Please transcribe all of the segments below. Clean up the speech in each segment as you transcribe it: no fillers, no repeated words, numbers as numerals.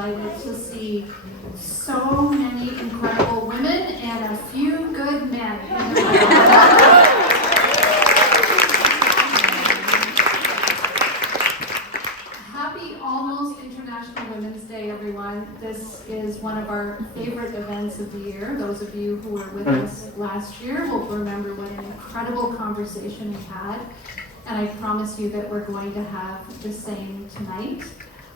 delighted to see so many incredible women and a few good men. Happy almost International Women's Day, everyone. This is one of our favorite events of the year. Those of you who were with us last year will remember what an incredible conversation we had. And I promise you that we're going to have the same tonight.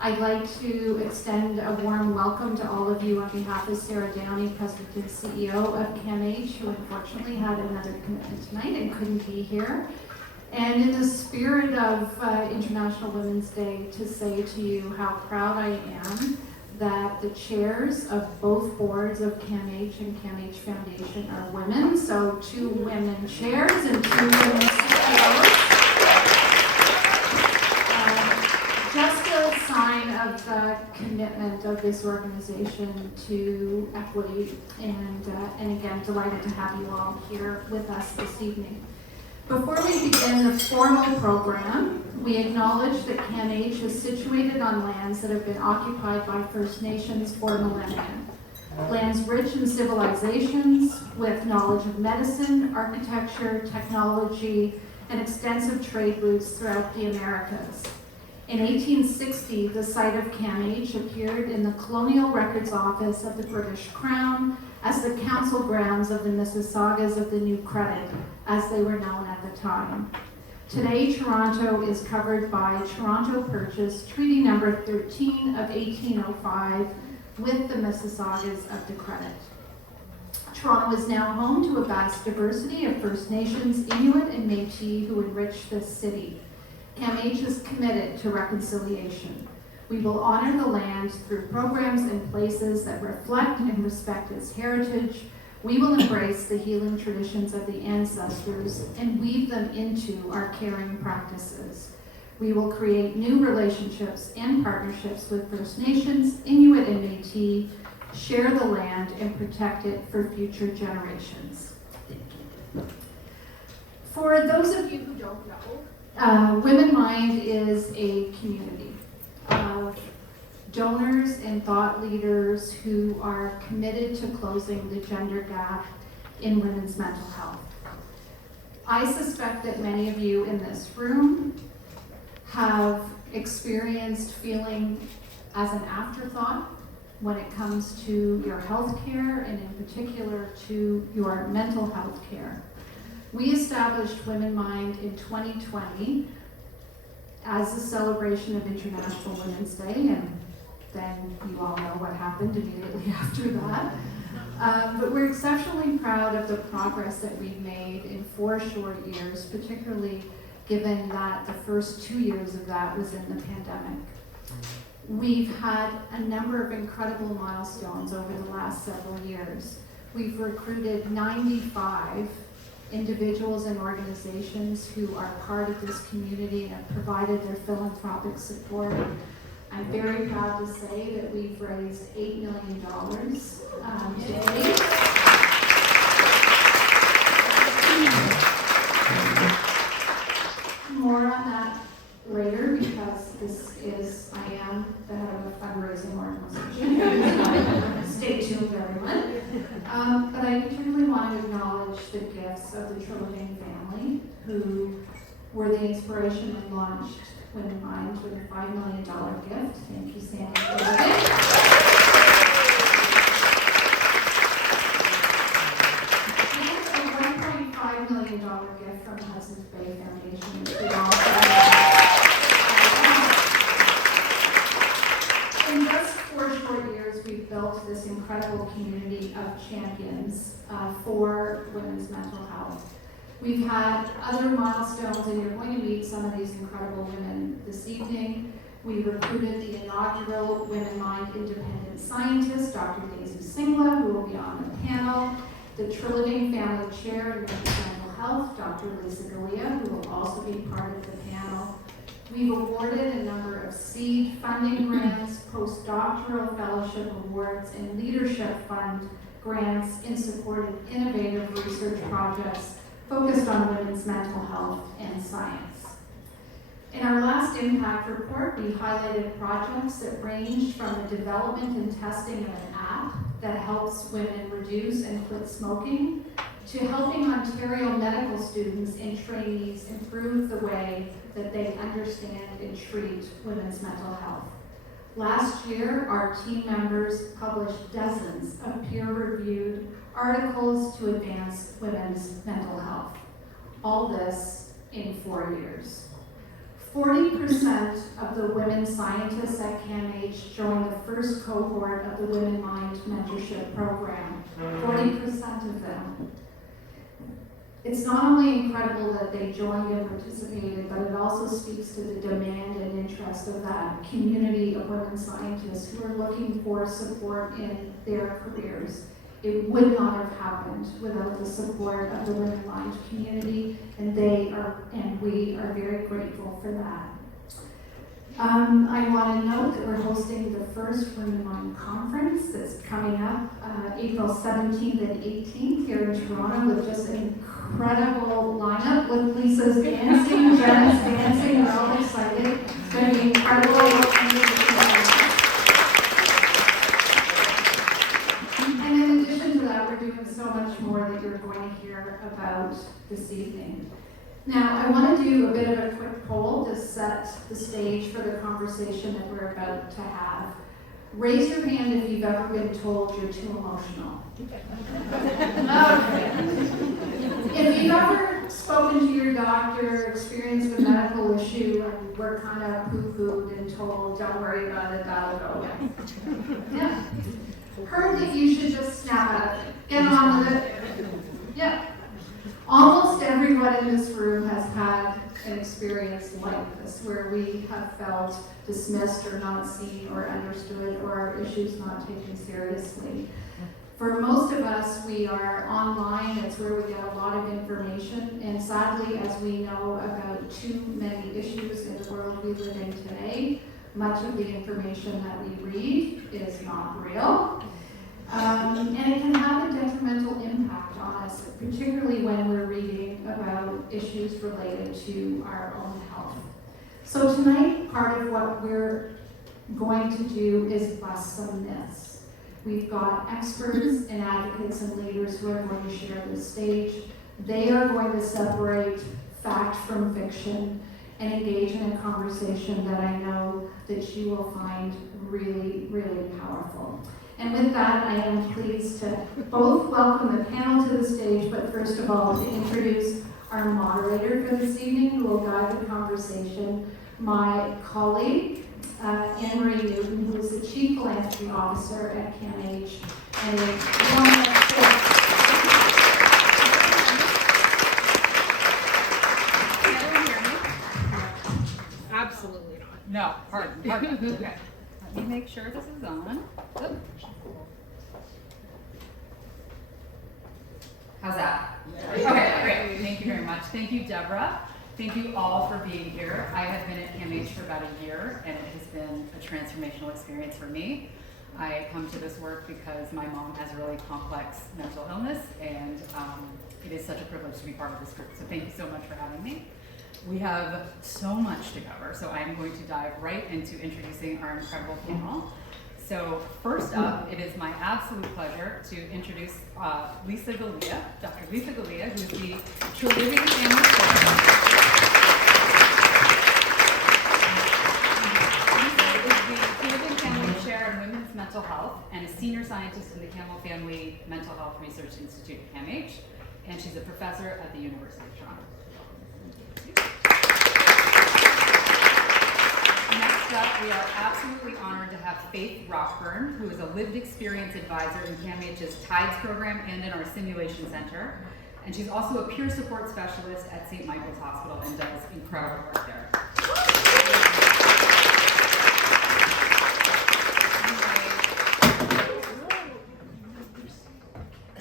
I'd like to extend a warm welcome to all of you on behalf of Sarah Downey, President and CEO of CAMH, who unfortunately had another commitment tonight and couldn't be here. And in the spirit of International Women's Day, to say to you how proud I am that the chairs of both boards of CAMH and CAMH Foundation are women. So 2 women chairs and 2 women CEOs. Just a sign of the commitment of this organization to equity, and again, delighted to have you all here with us this evening. Before we begin the formal program, we acknowledge that CAMH is situated on lands that have been occupied by First Nations for millennia. Lands rich in civilizations, with knowledge of medicine, architecture, technology, and extensive trade routes throughout the Americas. In 1860, the site of CAMH appeared in the Colonial Records Office of the British Crown as the council grounds of the Mississaugas of the New Credit, as they were known at the time. Today, Toronto is covered by Toronto Purchase Treaty Number 13 of 1805 with the Mississaugas of the Credit. Toronto is now home to a vast diversity of First Nations, Inuit, and Métis who enrich this city. CAMH is committed to reconciliation. We will honor the land through programs and places that reflect and respect its heritage. We will embrace the healing traditions of the ancestors and weave them into our caring practices. We will create new relationships and partnerships with First Nations, Inuit, and Métis, share the land, and protect it for future generations. For those of you who don't know, Womenmind is a community of donors and thought leaders who are committed to closing the gender gap in women's mental health. I suspect that many of you in this room have experienced feeling as an afterthought when it comes to your health care, and in particular to your mental health care. We established Womenmind in 2020 as a celebration of International Women's Day, and then you all know what happened immediately after that. But we're exceptionally proud of the progress that we've made in 4 short years, particularly given that the first 2 years of that was in the pandemic. We've had a number of incredible milestones over the last several years. We've recruited 95 individuals and organizations who are part of this community and have provided their philanthropic support. I'm very proud to say that we've raised $8 million to date. More on that later, because I am the head of a fundraising organization. Stay tuned, everyone. But I particularly want to acknowledge the gifts of the Treliving family, who were the inspiration and launched Womenmind with a $5 million gift. Thank you, Sandy. And a $1.5 million gift from Hudson's Bay Foundation, which we all in just 4 short years, we've built this incredible community of champions for women's mental health. We've had other milestones, and you're going to meet some of these incredible women this evening. We recruited the inaugural Womenmind Independent Scientist, Dr. Singla, who will be on the panel, the Treliving Family Chair in Mental Health, Dr. Liisa, who will also be part of the panel. We've awarded a number of seed funding grants, postdoctoral fellowship awards, and leadership fund grants in support of innovative research projects focused on women's mental health and science. In our last impact report, we highlighted projects that ranged from the development and testing of an app that helps women reduce and quit smoking, to helping Ontario medical students and trainees improve the way that they understand and treat women's mental health. Last year, our team members published dozens of peer-reviewed articles to advance women's mental health. All this in 4 years. 40% of the women scientists at CAMH joined the first cohort of the Womenmind mentorship program. 40% of them. It's not only incredible that they joined and participated, but it also speaks to the demand and interest of that community of women scientists who are looking for support in their careers. It would not have happened without the support of the Womenmind community, and we are very grateful for that. I want to note that we're hosting the first Womenmind conference that's coming up April 17th and 18th here in Toronto, with just an incredible lineup with Liisa's dancing, Jenna's dancing. We're all excited. It's going to be incredible. And in addition to that, we're doing so much more that you're going to hear about this evening. Now, I want to do a bit of a quick poll to set the stage for the conversation that we're about to have. Raise your hand if you've ever been told you're too emotional. Okay. If you've ever spoken to your doctor, experienced a medical issue, and were kind of poo-pooed and told, don't worry about it, that'll go away. Yeah. Heard that you should just snap out of it. Get on with it. Yeah. Almost everyone in this room has had an experience like this, where we have felt dismissed or not seen or understood, or our issues not taken seriously. For most of us, we are online. It's where we get a lot of information, and sadly, as we know about too many issues in the world we live in today, much of the information that we read is not real. And it can have a detrimental impact on us, particularly when we're reading about issues related to our own health. So tonight, part of what we're going to do is bust some myths. We've got experts and advocates and leaders who are going to share the stage. They are going to separate fact from fiction and engage in a conversation that I know that you will find really, really powerful. And with that, I am pleased to both welcome the panel to the stage, but first of all, to introduce our moderator for this evening, who will guide the conversation, my colleague, Anne-Marie Newton, who is the Chief Philanthropy Officer at CAMH, and Absolutely not. No, pardon. Okay. Let me make sure this is on. Oh. How's that? Okay, great. Thank you very much. Thank you, Deborah. Thank you all for being here. I have been at CAMH for about a year, and it has been a transformational experience for me. I come to this work because my mom has a really complex mental illness, and it is such a privilege to be part of this group. So thank you so much for having me. We have so much to cover, so I'm going to dive right into introducing our incredible panel. So first up, it is my absolute pleasure to introduce Liisa Galea, Dr. Liisa Galea, who is the Treliving Family Chair. Liisa is the Treliving Family Chair in Women's Mental Health and a senior scientist in the Campbell Family Mental Health Research Institute at CAMH, and she's a professor at the University of Toronto. Next up, we are absolutely honored to have Faith Rockburne, who is a lived experience advisor in CAMH's TIDES program and in our simulation center. And she's also a peer support specialist at St. Michael's Hospital and does incredible work there.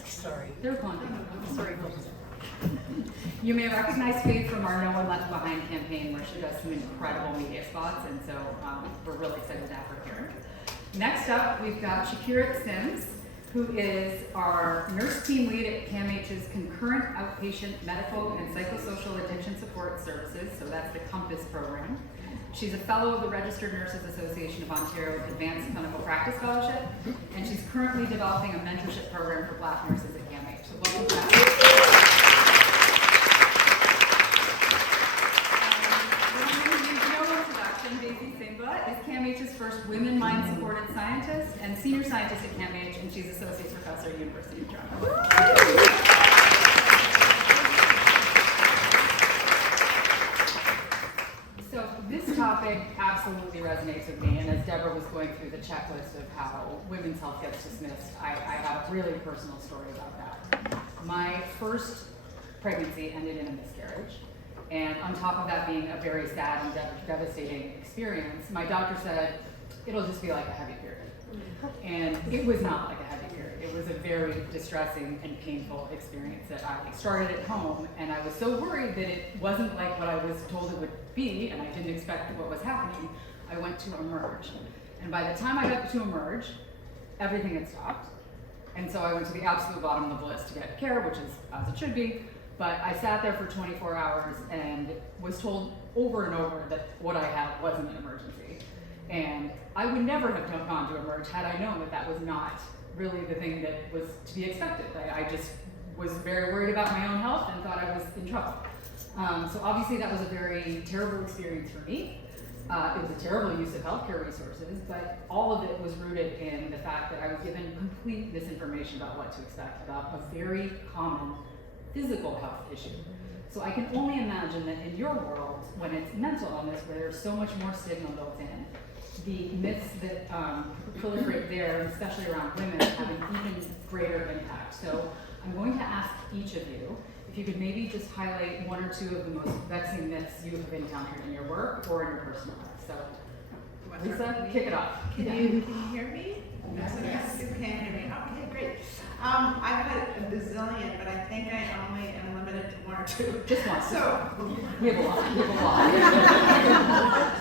Sorry. They're gone. Sorry. You may recognize Faith from our No One Left Behind campaign, where she does some incredible media spots, and so we're really excited to have her here. Next up, we've got Shakirat, who is our nurse team lead at CAMH's Concurrent Outpatient Medical and Psychosocial Addiction Support Services, so that's the COMPASS program. She's a fellow of the Registered Nurses Association of Ontario Advanced Clinical Practice Fellowship, and she's currently developing a mentorship program for Black nurses at CAMH. So welcome back. Singla is CAMH's first Womenmind supported scientist and senior scientist at CAMH, and she's associate professor at University of Toronto. So this topic absolutely resonates with me, and as Deborah was going through the checklist of how women's health gets dismissed, I have a really personal story about that. My first pregnancy ended in a miscarriage. And on top of that being a very sad and devastating experience, my doctor said, it'll just be like a heavy period. And it was not like a heavy period. It was a very distressing and painful experience that I started at home, and I was so worried that it wasn't like what I was told it would be, and I didn't expect what was happening. I went to Emerge. And by the time I got to Emerge, everything had stopped. And so I went to the absolute bottom of the list to get care, which is as it should be. But I sat there for 24 hours and was told over and over that what I had wasn't an emergency. And I would never have gone to Emerge had I known that that was not really the thing that was to be expected. I just was very worried about my own health and thought I was in trouble. So obviously that was a very terrible experience for me. It was a terrible use of healthcare resources, but all of it was rooted in the fact that I was given complete misinformation about what to expect, about a very common physical health issue. So I can only imagine that in your world, when it's mental illness, where there's so much more stigma built in, the myths that proliferate there, especially around women, have an even greater impact. So I'm going to ask each of you if you could maybe just highlight one or two of the most vexing myths you have encountered in your work or in your personal life. So, Liisa, kick it off. Can you hear me? Yes. You can hear me. Okay, great. I've had a bazillion, but I think I only am limited to one or two. Just one. So we have a lot. We have a lot.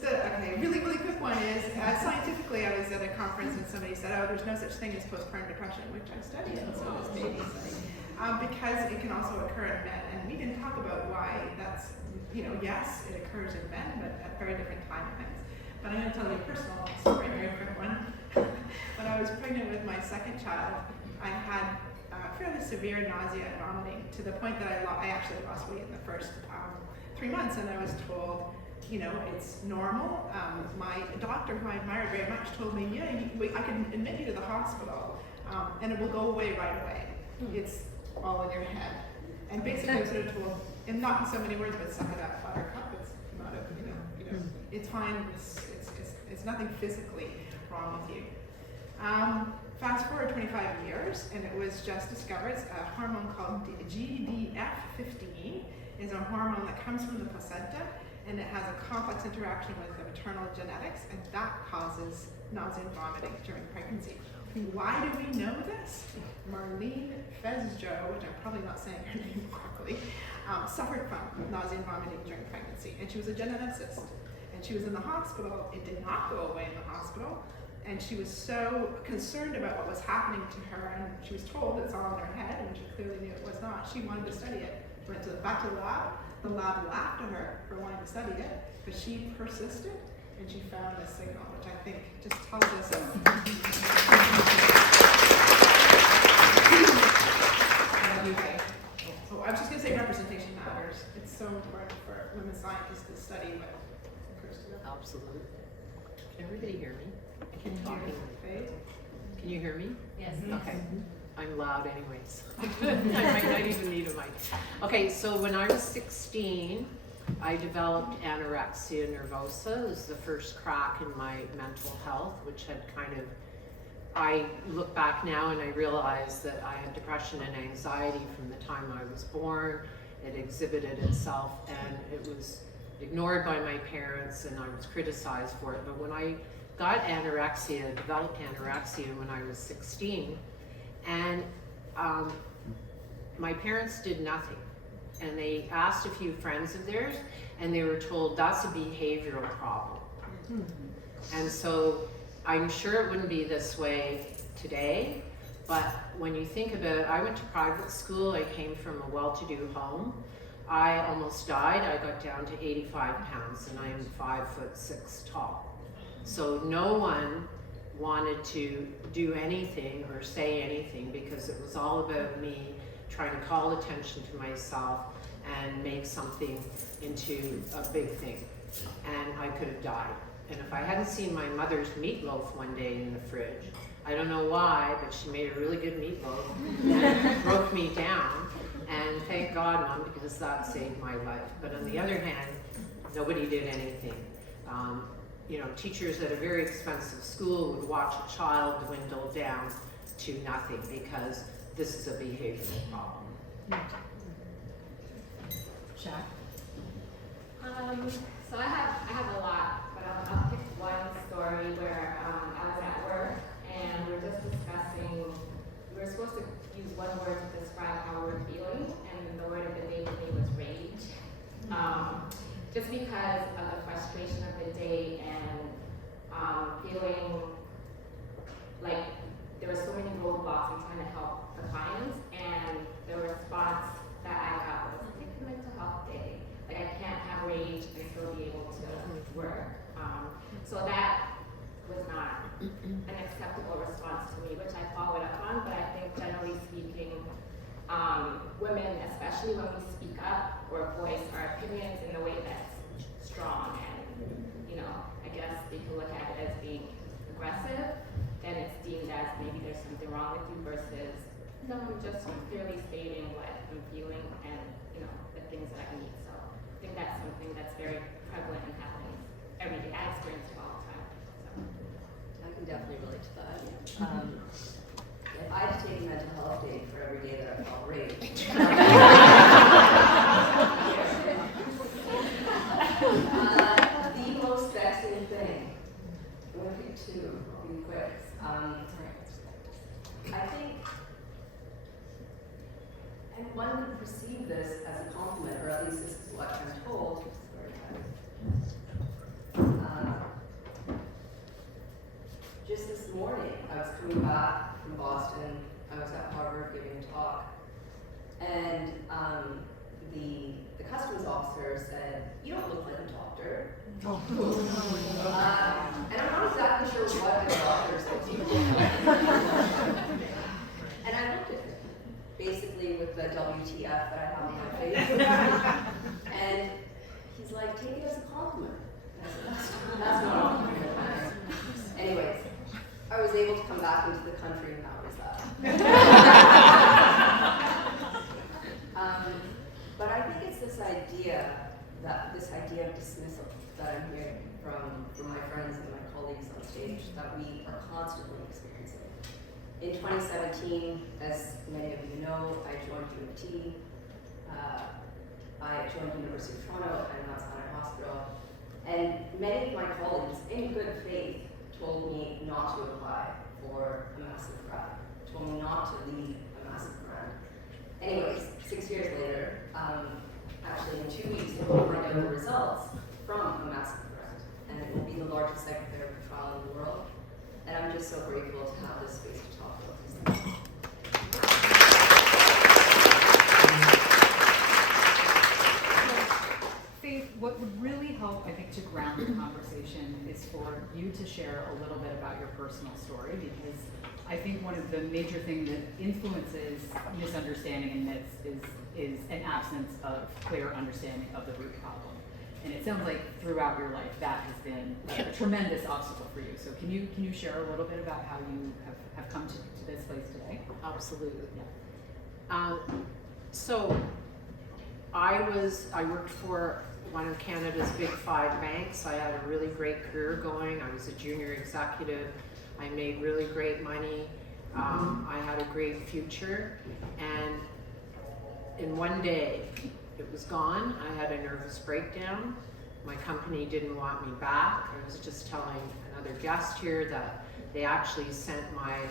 Okay, really quick one is scientifically, I was at a conference and somebody said, "Oh, there's no such thing as postpartum depression," which I studied, and so does baby study, because it can also occur in men, and we didn't talk about why that's. Yes, it occurs in men, but at very different timelines. But I'm going to tell you a personal story, a very quick one. When I was pregnant with my second child, I had fairly severe nausea and vomiting to the point that I actually lost weight in the first 3 months, and I was told, it's normal. My doctor, who I admired very much, told me, I can admit you to the hospital, and it will go away right away. It's all in your head. And basically, I was sort of told, and not in so many words, but suck it up, buttercup. It's not it's fine. It's nothing physically wrong with you. Fast forward 25 years, and it was just discovered a hormone called GDF15 is a hormone that comes from the placenta, and it has a complex interaction with the maternal genetics, and that causes nausea and vomiting during pregnancy. Why do we know this? Marlene Fezjo, which I'm probably not saying her name correctly, suffered from nausea and vomiting during pregnancy, and she was a geneticist. And she was in the hospital. It did not go away in the hospital, and she was so concerned about what was happening to her, and she was told it's all in her head, and she clearly knew it was not. She wanted to study it. Went back to the lab. The lab laughed at her for wanting to study it, but she persisted, and she found a signal, which I think just tells us. I was just going to say representation matters. It's so important for women scientists to study what occurs to them. Absolutely. Can everybody hear me? Can you hear me? Yes. Okay. I'm loud anyways. I might not even need a mic. Okay, so when I was 16, I developed anorexia nervosa. It was the first crack in my mental health, which had I look back now and I realize that I had depression and anxiety from the time I was born. It exhibited itself, and it was ignored by my parents, and I was criticized for it. But when I developed anorexia when I was 16, and my parents did nothing. And they asked a few friends of theirs, and they were told that's a behavioral problem. And so I'm sure it wouldn't be this way today, but when you think about it, I went to private school, I came from a well-to-do home. I almost died. I got down to 85 pounds and I'm 5'6" tall. So no one wanted to do anything or say anything because it was all about me trying to call attention to myself and make something into a big thing. And I could have died. And if I hadn't seen my mother's meatloaf one day in the fridge, I don't know why, but she made a really good meatloaf and broke me down. And thank God, Mom, because that saved my life. But on the other hand, nobody did anything. You know, teachers at a very expensive school would watch a child dwindle down to nothing because this is a behavioral problem. Shaq? So I have a lot, but I'll pick one story where I was at work and we were just discussing, we were supposed to use one word to describe how we were feeling, and the word of the day for me was rage. Just because of the frustration of the day and feeling like there were so many roadblocks in trying to help the clients, and the response that I got was, it's a mental health day. Like, I can't have rage and still be able to work. So that was not an acceptable response to me, which I followed up on, but I think generally speaking, women, especially when we speak up or voice our opinions in a way that's strong and, you know, I guess they can look at it as being aggressive, then it's deemed as maybe there's something wrong with you versus, no, I'm just clearly stating what I'm feeling and, you know, the things that I need. So I think that's something that's very prevalent and happens every day. I experience it all the time. So. I can definitely relate to that. If I had to take a mental health day for every day that I felt rage, the most vexing thing, I'm going to pick two, I'll be quick. I think, and one would perceive this as a compliment, or at least this is what I'm told. Just this morning, I was coming back from Boston. I was at Harvard giving a talk, and the customs officer said, "You don't look like a doctor." And I'm not exactly sure what the doctor said to you. And I looked at him, basically with the WTF that I have on my face, and he's like, "Take it as a compliment." And I said, that's not a compliment. Anyways, I was able to come back into the country, and that was that. But I think it's this idea of dismissal that I'm hearing from my friends and my colleagues on stage that we are constantly experiencing. In 2017, as many of you know, I joined UMT. I joined the University of Toronto at Mount Sinai Hospital, and many of my colleagues, in good faith, told me not to apply for a massive grant, told me not to lead a massive grant. Anyways, 6 years later, actually in 2 weeks, we'll find out the results from a massive grant, and it will be the largest psychotherapy trial in the world. And I'm just so grateful to have this space to talk about these things. Faith, what would really help, I think, to ground the conversation is for you to share a little bit about your personal story, because I think one of the major things that influences misunderstanding and myths is an absence of clear understanding of the root problem. And it sounds like throughout your life that has been a tremendous obstacle for you. So can you share a little bit about how you have come to this place today? Absolutely. Yeah. So I worked for one of Canada's big 5 banks. I had a really great career going. I was a junior executive. I made really great money. I had a great future. And in one day, it was gone. I had a nervous breakdown. My company didn't want me back. I was just telling another guest here that they actually sent my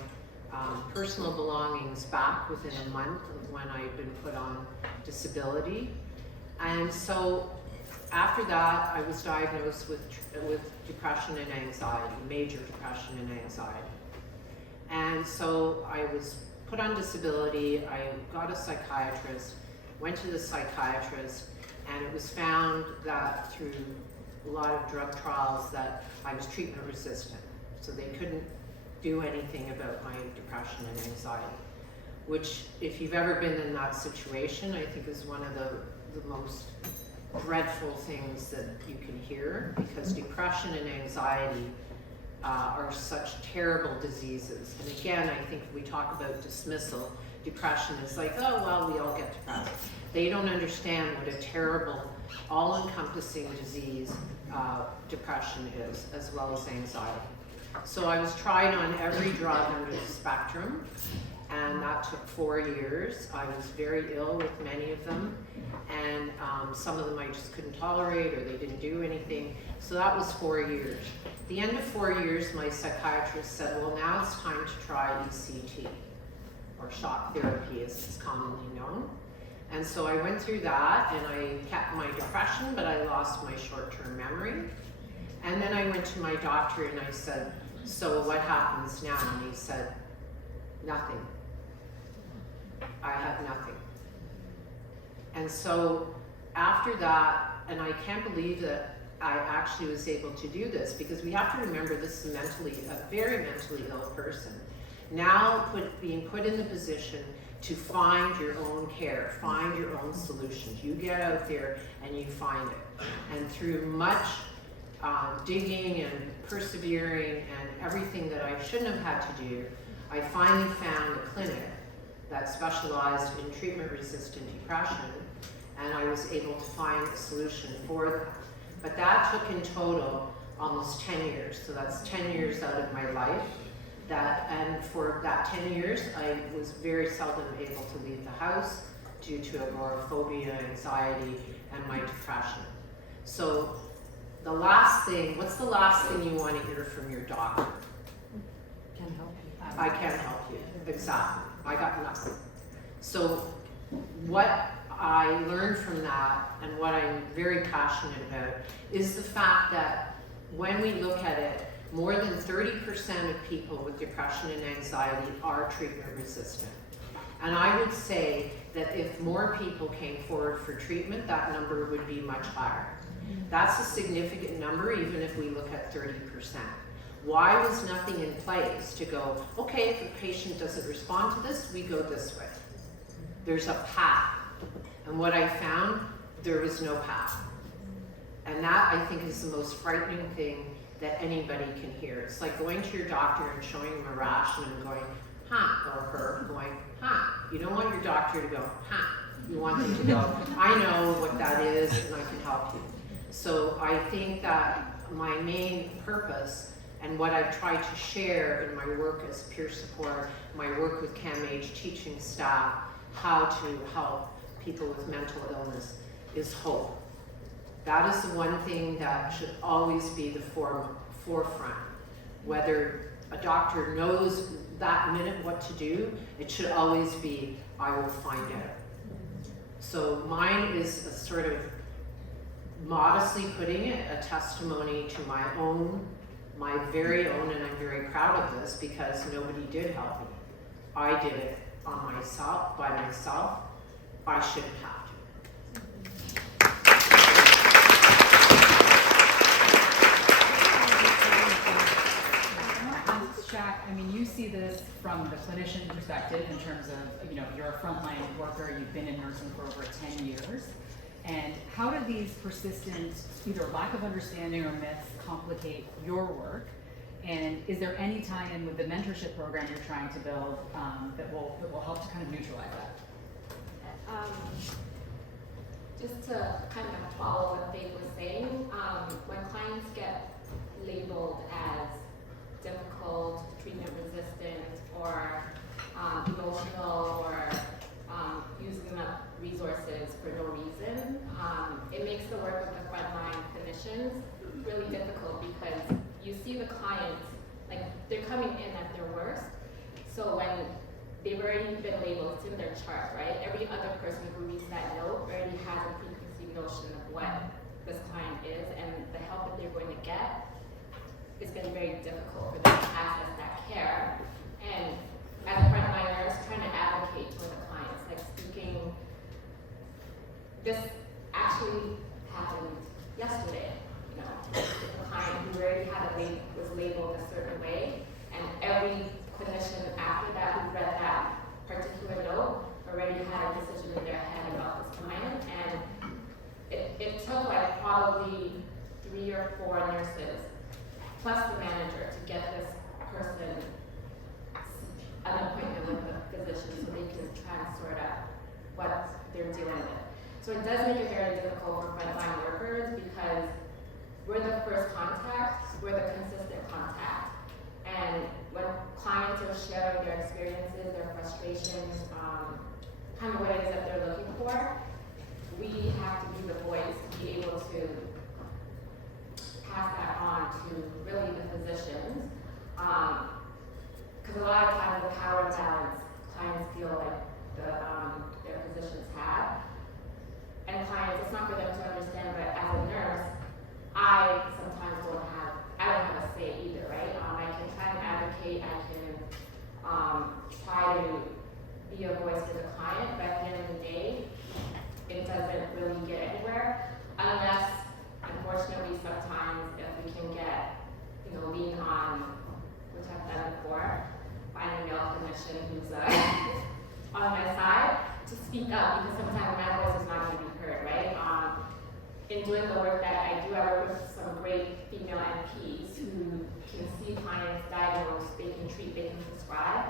personal belongings back within a month of when I had been put on disability. And so after that, I was diagnosed with depression and anxiety, major depression and anxiety. And so I was put on disability, I got a psychiatrist, went to the psychiatrist, and it was found that through a lot of drug trials that I was treatment resistant. So they couldn't do anything about my depression and anxiety, which if you've ever been in that situation, I think is one of the most dreadful things that you can hear, because depression and anxiety are such terrible diseases. And again, I think we talk about dismissal. Depression is like, oh, well, we all get depressed. They don't understand what a terrible, all-encompassing disease depression is, as well as anxiety. So I was tried on every drug under the spectrum, and that took 4 years. I was very ill with many of them, and some of them I just couldn't tolerate, or they didn't do anything. So that was 4 years. At the end of 4 years, my psychiatrist said, well, now it's time to try ECT, or shock therapy as it's commonly known. And so I went through that, and I kept my depression, but I lost my short-term memory. And then I went to my doctor and I said, so what happens now? And he said, nothing. I have nothing. And so after that, and I can't believe that I actually was able to do this, because we have to remember this is a very mentally ill person. Now being put in the position to find your own care, find your own solutions. You get out there and you find it. And through much digging and persevering and everything that I shouldn't have had to do, I finally found a clinic that specialized in treatment-resistant depression, and I was able to find a solution for that. But that took in total almost 10 years, so that's 10 years out of my life. And for that 10 years, I was very seldom able to leave the house due to agoraphobia, anxiety, and my depression. So the last thing, what's the last thing you want to hear from your doctor? Can't help you. I can't help you. Exactly. I got nothing. So what I learned from that, and what I'm very passionate about, is the fact that when we look at it, more than 30% of people with depression and anxiety are treatment resistant. And I would say that if more people came forward for treatment, that number would be much higher. That's a significant number, even if we look at 30%. Why was nothing in place to go, okay, if the patient doesn't respond to this, we go this way? There's a path. And what I found, there was no path. And that, I think, is the most frightening thing that anybody can hear. It's like going to your doctor and showing him a rash and him going, huh, or her going, huh. You don't want your doctor to go, huh. You want them to go, I know what that is and I can help you. So I think that my main purpose, and what I've tried to share in my work as peer support, my work with CAMH teaching staff how to help people with mental illness, is hope. That is the one thing that should always be the forefront. Whether a doctor knows that minute what to do, it should always be, I will find out. So mine is a sort of, modestly putting it, a testimony to my very own, and I'm very proud of this because nobody did help me. I did it on myself, by myself. I shouldn't have to. Shaq, I mean, you see this from the clinician perspective in terms of, you're a frontline worker, you've been in nursing for over 10 years. And how do these persistent, either lack of understanding or myths, complicate your work? And is there any tie-in with the mentorship program you're trying to build that will help to kind of neutralize that? Just to kind of follow what Dave was saying, when clients get labeled as difficult, treatment resistant, or emotional, or using up resources for no reason, it makes the work of the frontline clinicians really difficult, because you see the clients, like, they're coming in at their worst. So when they've already been labeled, it's in their chart, right? Every other person who reads that note already has a preconceived notion of what this client is and the help that they're going to get, it's been very difficult for them to access that care. And as a frontline nurse, trying to advocate for the clients, like speaking, this actually happened yesterday, you know, with a client who already had was labeled a certain way, and every clinician after that who read that particular note already had a decision in their head about this client, and it took like probably 3 or 4 nurses plus the manager to get this person an appointment with the physician so they can try and sort out what they're dealing with. So it does make it very difficult for frontline workers because we're the first contact, we're the consistent contact. And when clients are sharing their experiences, their frustrations, kind of what it is that they're looking for, we have to be the voice to be able to pass that on to really the physicians. Because a lot of times the power imbalance clients feel like their physicians have. And clients, it's not for them to understand, but as a nurse, I sometimes don't have a say either, right? I can try and advocate, I can try to be a voice for the client, but at the end of the day, it doesn't really get anywhere unless, unfortunately, sometimes if we can get, lean on, which I've done before, find a male clinician who's on my side to speak up, because sometimes my voice is not going to be heard, right? In doing the work that I do, I work with some great female NPs who can see clients diagnosed, they can treat, they can prescribe,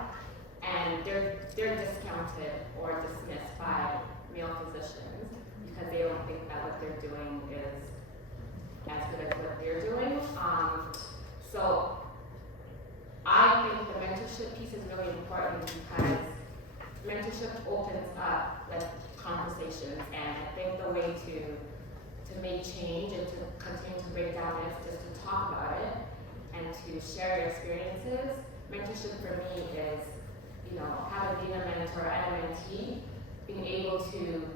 and they're discounted or dismissed by male physicians because they don't think that what they're doing is as good as what they're doing. So I think the mentorship piece is really important because mentorship opens up like conversations, and I think the way to make change and to continue to break down myths is to talk about it and to share your experiences. Mentorship for me is, having been a mentor and a mentee, being able to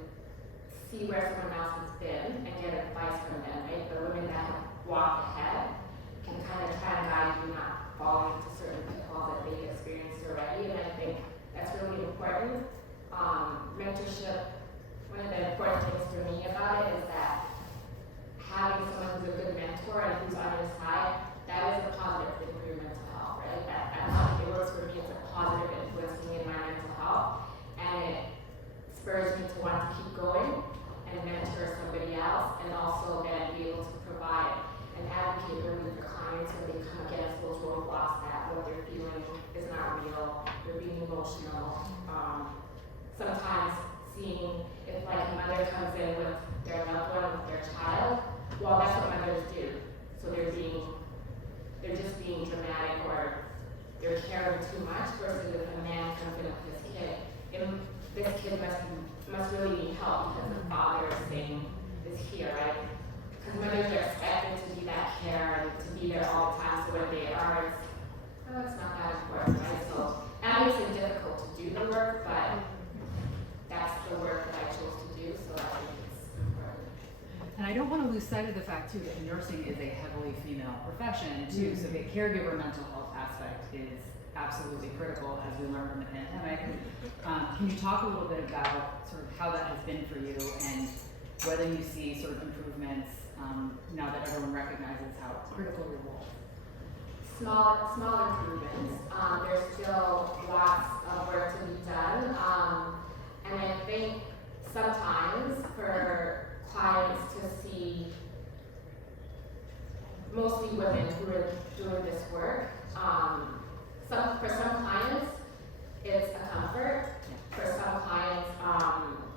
see where someone else has been and get advice from them, right? The women that have walked ahead can kind of try and guide you not falling into certain pitfalls that they've experienced already, and I think that's really important. Mentorship, one of the important things for me about it is that having someone who's a good mentor and who's on your side, that is a positive thing for your mental health, right? That's how it works for me. It's a positive influence for me in my mental health, and it spurs me to want to keep going and mentor somebody else, and also then be able to provide and advocate really for clients when they come against those roadblocks that what they're feeling is not real, they're being emotional. Sometimes seeing if like a mother comes in with their loved one, with their child, well, that's what mothers do. So they're just being dramatic, or they're caring too much, versus if a man comes in with his kid, and this kid must really need help because the father is here, right? Because mothers are expected to be that care and to be there all the time, so when they are, it's not that important, right? So that makes it difficult to do the work, but that's the work that I chose to do, so I think it's important. And I don't want to lose sight of the fact too that nursing is a heavily female profession too, so the caregiver mental health aspect is absolutely critical, as we learned from the pandemic. Can you talk a little bit about sort of how that has been for you, and whether you see sort of improvements now that everyone recognizes how critical your role is? Small improvements. There's still lots of work to be done, and I think sometimes for clients to see, mostly women who are doing this work, for some clients it's a comfort. For some clients,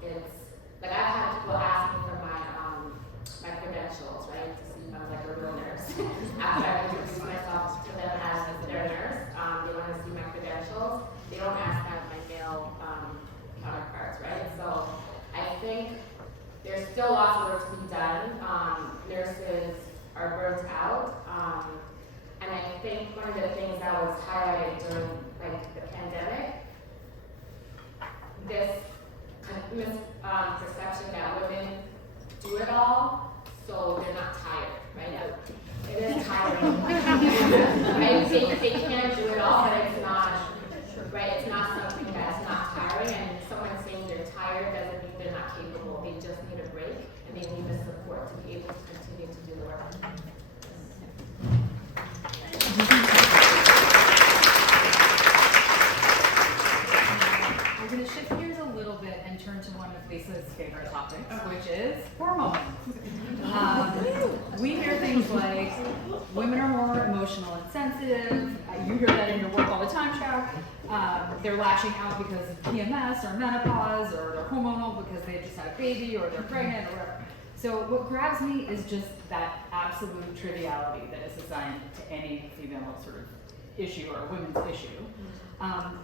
it's like I've had people ask me for my credentials, right, to see if I'm like a real nurse. After I introduce myself to them as their nurse, they want to see my credentials. They don't ask that of my male counterparts, right? So I think there's still lots of work to be done. Nurses are burnt out, and I think one of the things that was highlighted during like the pandemic, this misperception that women do it all, so they can do it all, but it's not, right, it's not something that's not tiring, and someone saying they're tired doesn't mean they're not capable. They just need a break, and they need the support to be able to continue to do the work. We're going to shift gears a little bit and turn to one of Lisa's favorite topics, which is hormones. We hear things like women are more emotional and sensitive. You hear that in your work all the time, Chuck. They're lashing out because of PMS or menopause, or they're hormonal because they just had a baby or they're pregnant or whatever. So what grabs me is just that absolute triviality that is assigned to any female sort of issue or women's issue.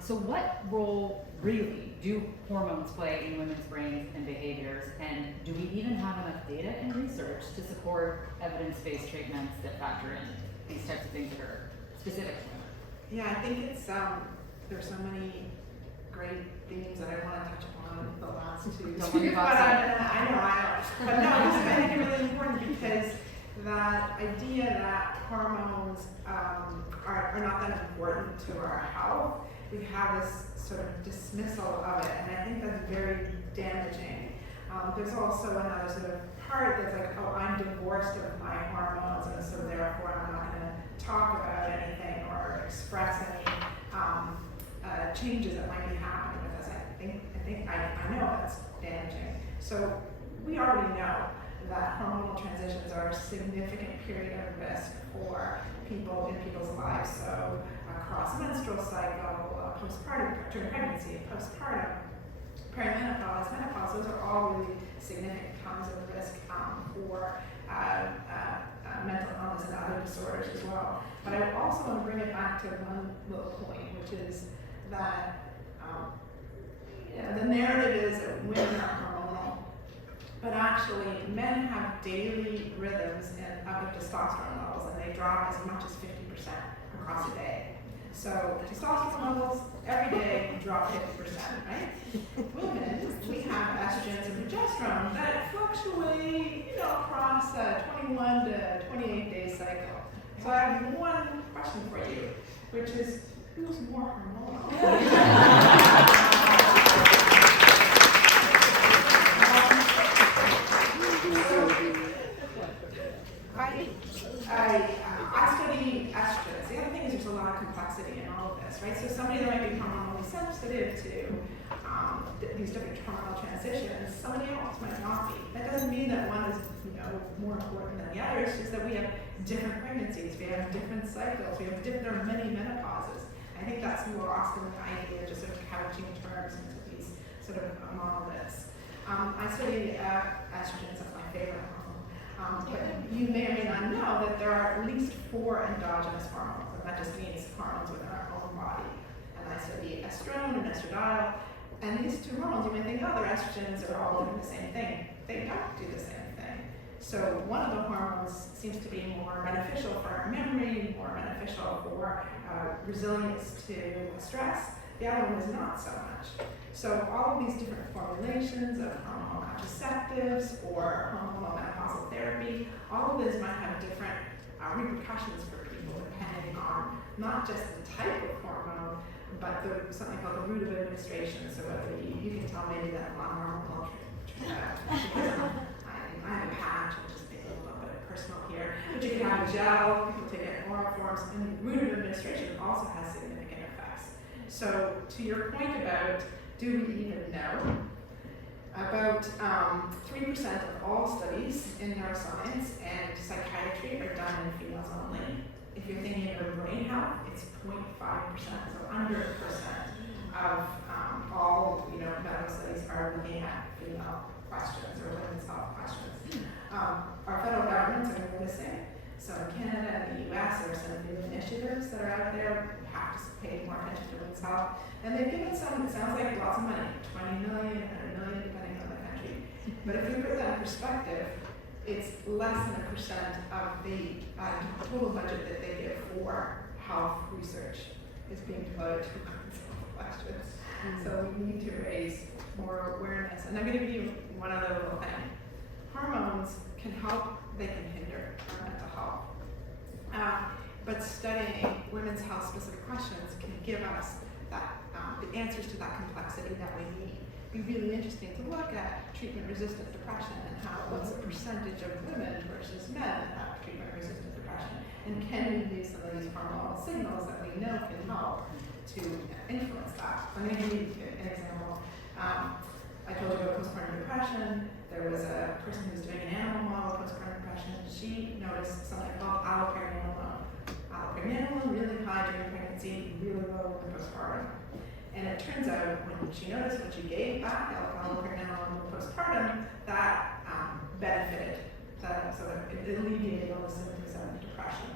So what role really do hormones play in women's brains and behaviors, and do we even have enough data and research to support evidence-based treatments that factor in these types of things that are specific to women? Yeah, I think it's there's so many great themes that I want to touch upon the last two. Don't worry about I know. But no, I think it's really important because that idea that hormones are not that important to our health, we have this sort of dismissal of it, and I think that's very damaging. There's also another sort of part that's like, oh, I'm divorced of my hormones, and so therefore I'm not going to talk about anything or express any changes that might be happening with us. I know that's damaging. So we already know that hormonal transitions are a significant period of risk for people in people's lives. So across menstrual cycle, postpartum, during pregnancy, postpartum, perimenopause, menopause, those are all really significant times of risk for mental illness and other disorders as well. But I also want to bring it back to one little point, which is that the narrative is that women are hormonal, but actually men have daily rhythms of their testosterone levels, and they drop as much as 50% across a day. So testosterone levels every day drop 50%, right? Women, we have estrogens and progesterone that fluctuate, across a 21 to 28 day cycle. So I have one question for you, which is, who's more hormonal? I study estrogens. The other thing is there's a lot of complexity in all of this, right? So somebody that might be hormonally sensitive to these different hormonal transitions, somebody else might not be. That doesn't mean that one is, more important than the other. It's just that we have different pregnancies, we have different cycles, there are many menopauses. I think that's lost in the idea of just sort of couching terms into these sort of monoliths. I study estrogens, that's my favorite hormone. But you may or may not know that there are at least 4 endogenous hormones, and that just means hormones within our own body. And I study estrone and estradiol, and these 2 hormones, you may think, oh, they're estrogens, are all doing the same thing. They don't do the same thing. So one of the hormones seems to be more beneficial for our memory, more beneficial for resilience to stress. The other one is not so much. So all of these different formulations of hormonal contraceptives or hormonal menopausal therapy, all of these might have different repercussions for people depending on not just the type of hormone, but something called the route of administration. So whether you can tell maybe that I'm on hormonal because I have a patch, I'm just being a little bit personal here. But you can have a gel, people take it in oral forms, and the route of administration also has significant effects. So to your point about, do we even know? About 3% of all studies in neuroscience and psychiatry are done in females only. If you're thinking of brain health, it's 0.5%, so under 1% of all medical studies are looking at female questions or women's health questions. Our federal governments are noticing. So in Canada and the US, there are some new initiatives that are out there. We have to pay more attention to women's health. And they've given some, it sounds like lots of money, 20 million, 100 million, depending on the country. But if you put that in perspective, it's less than 1% of the total budget that they give for health research is being devoted to women's health questions. So we need to raise more awareness. And I'm going to give you one other little thing. Hormones can help, they can hinder our mental health. but studying women's health specific questions can give us that, the answers to that complexity that we need. It'd be really interesting to look at treatment-resistant depression and what's the percentage of women versus men that have treatment-resistant depression, and can we use some of these hormonal signals that we know can help to influence that. I'm going to give you an example. I told you about postpartum depression. There was a person who was doing an animal model of postpartum depression. She noticed something called allopregnanolone. Allopregnanolone really high during pregnancy, really low in postpartum. And it turns out when she noticed when she gave back allopregnanolone postpartum, that benefited. So it alleviated all the symptoms of depression.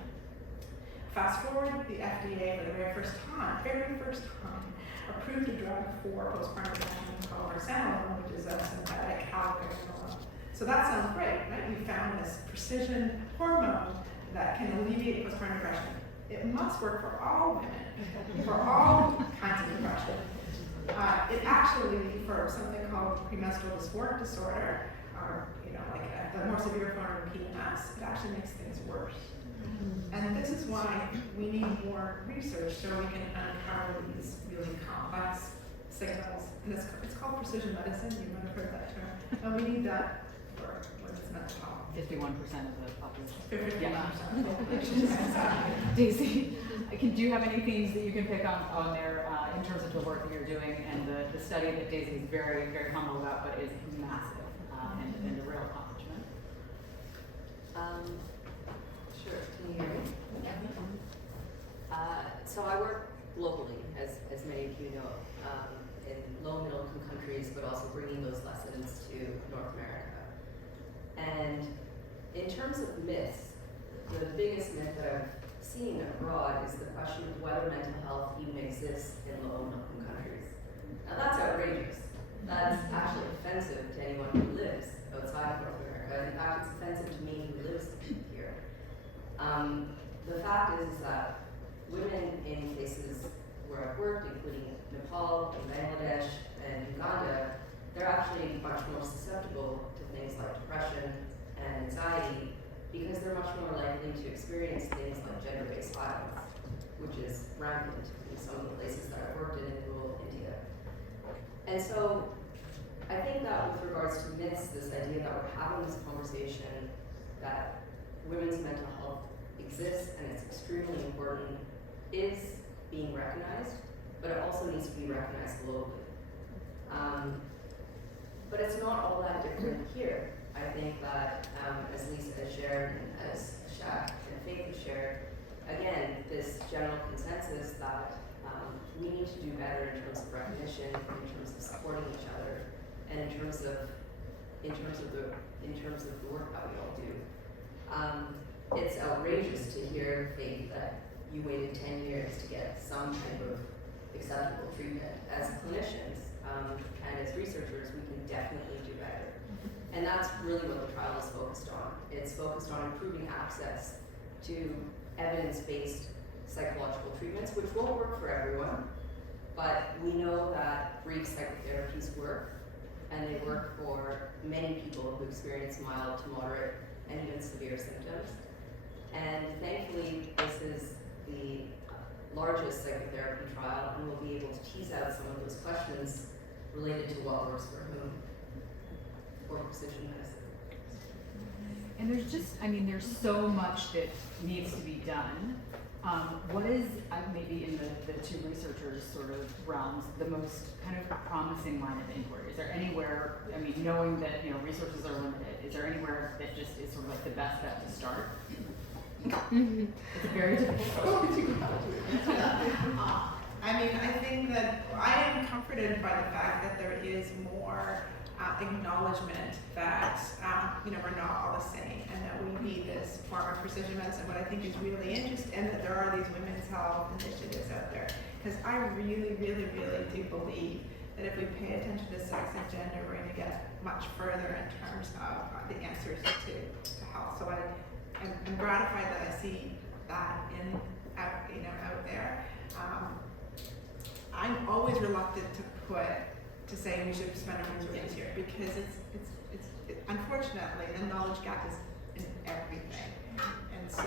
Fast forward, the FDA for the very first time, approved a drug for postpartum depression called brexanolone, which is a synthetic allopregnanolone. So that sounds great, right? We found this precision hormone that can alleviate postpartum depression. It must work for all women, for all kinds of depression. It actually, for something called premenstrual dysphoric disorder, or like the more severe form of PMS, it actually makes things worse. And this is why we need more research so we can uncover these really complex signals. And it's called precision medicine. You might have heard that term. And we need that for women's mental health. 51% of the population. 51% Yeah. of the population. Daisy, do you have any themes that you can pick on there in terms of the work that you're doing and the study that Daisy is very, very humble about, but is massive and a real accomplishment? Sure, can you hear me? So I work globally, as many of you know, in low and middle income countries, but also bringing those lessons to North America. And in terms of myths, the biggest myth that I've seen abroad is the question of whether mental health even exists in low and middle income countries. Now that's outrageous. That's actually offensive to anyone who lives outside of North America. In fact, it's offensive to me who lives here. The fact is that women in places where I've worked, including Nepal and Bangladesh and Uganda, they're actually much more susceptible to things like depression and anxiety because they're much more likely to experience things like gender-based violence, which is rampant in some of the places that I've worked in rural India. And so I think that with regards to myths, this idea that we're having this conversation that women's mental health exists and it's extremely important is being recognized, but it also needs to be recognized globally. But it's not all that different here. I think that as Liisa has shared and as Shaq and Faith have shared, again, this general consensus that we need to do better in terms of recognition, in terms of supporting each other, and in terms of the work that we all do. It's outrageous to hear, Faith, that you waited 10 years to get some type of acceptable treatment. As clinicians and as researchers, we can definitely do better. And that's really what the trial is focused on. It's focused on improving access to evidence-based psychological treatments, which won't work for everyone, but we know that brief psychotherapies work, and they work for many people who experience mild to moderate and even severe symptoms. And thankfully, this is the largest psychotherapy trial, and we'll be able to tease out some of those questions related to what works for whom, or precision medicine. And there's so much that needs to be done. What is, maybe in the two researchers sort of realms, the most kind of promising line of inquiry? Is there anywhere, knowing that, resources are limited, is there anywhere that just is sort of like the best bet to start? It's a very difficult. I think that I am comforted by the fact that there is more acknowledgement that we're not all the same, and that we need this form of precision medicine. What I think is really interesting, and that there are these women's health initiatives out there, because I really, really, really do believe that if we pay attention to sex and gender, we're going to get much further in terms of the answers to health. So I'm gratified that I see that out there. I'm always reluctant to say we should spend our resources here, because it's unfortunately the knowledge gap is in everything, and so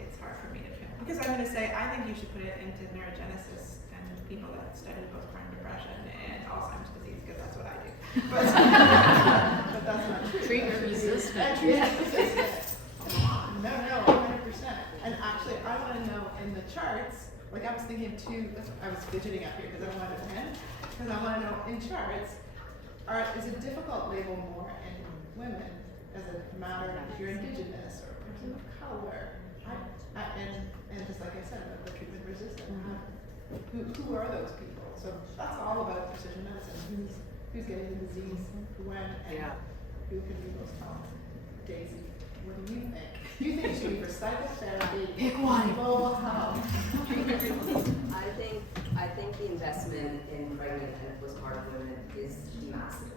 it's hard for me to pinpoint. Because I'm going to say, I think you should put it into neurogenesis and people that study postpartum depression and Alzheimer's disease, because that's what I do. But, but that's not true. Treatment resistant. And treatment resistant. No, 100%. And actually, I want to know in the charts, like I was thinking of two, I was fidgeting up here because I wanted a pen, because I want to know in charts, is a difficult label more in women as a matter of if you're indigenous or a person of color? And just like I said, about the treatment resistant, who are those people? So that's all about precision medicine. Who's getting the disease, when, and who can be most common? Daisy, what do you think? Do you think it should be for psychotherapy? Pick one. Mental health? I think the investment in pregnant and postpartum women is massive.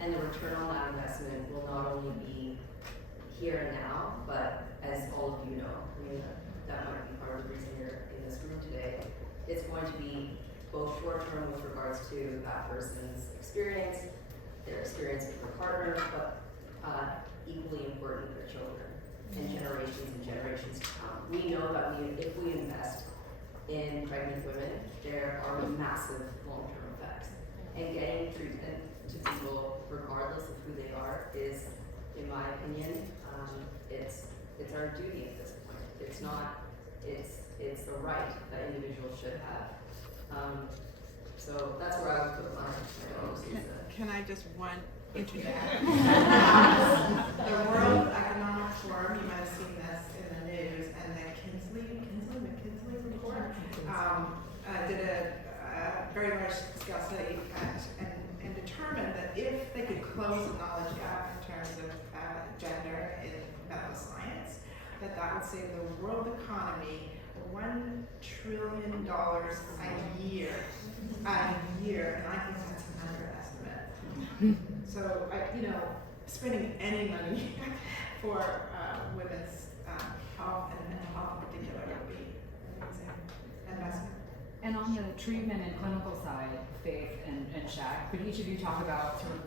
And the return on that investment will not only be here and now, but as all of you know, I mean, that might be part of the reason you're in this room today, it's going to be both short-term with regards to that person's experience, their experience with their partner, but equally important, their children, and generations to come. We know that if we invest in pregnant women, there are massive long-term effects. And getting treatment to people, regardless of who they are, is, in my opinion, it's our duty at this point. It's not, it's a right that individuals should have. So that's where I would put my hopes. Can I just interject? The World Economic Forum, you might have seen this in the news, and the McKinsey report did a very large scale study and determined that if they could close the knowledge gap in terms of gender in medical science, that would save the world economy $1 trillion a year. And I think that's an underestimate. So, spending any money for women's health and mental health in particular would be an amazing investment. And on the treatment and clinical side, Faith and Shaq, could each of you talk about sort of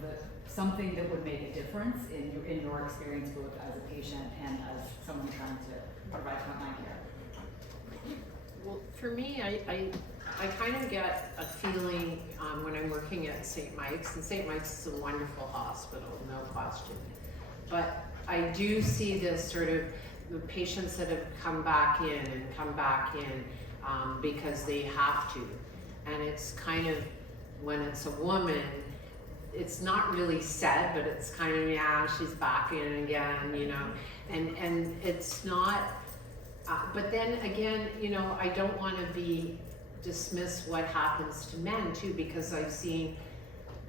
something that would make a difference in your experience both as a patient and as someone trying to provide frontline care? Well, for me, I kind of get a feeling when I'm working at St. Mike's, and St. Mike's is a wonderful hospital, no question. But I do see this sort of the patients that have come back in because they have to. And it's kind of, when it's a woman, it's not really said, but it's kind of, yeah, she's back in again, and it's not, but then again, I don't want to dismiss what happens to men too, because I've seen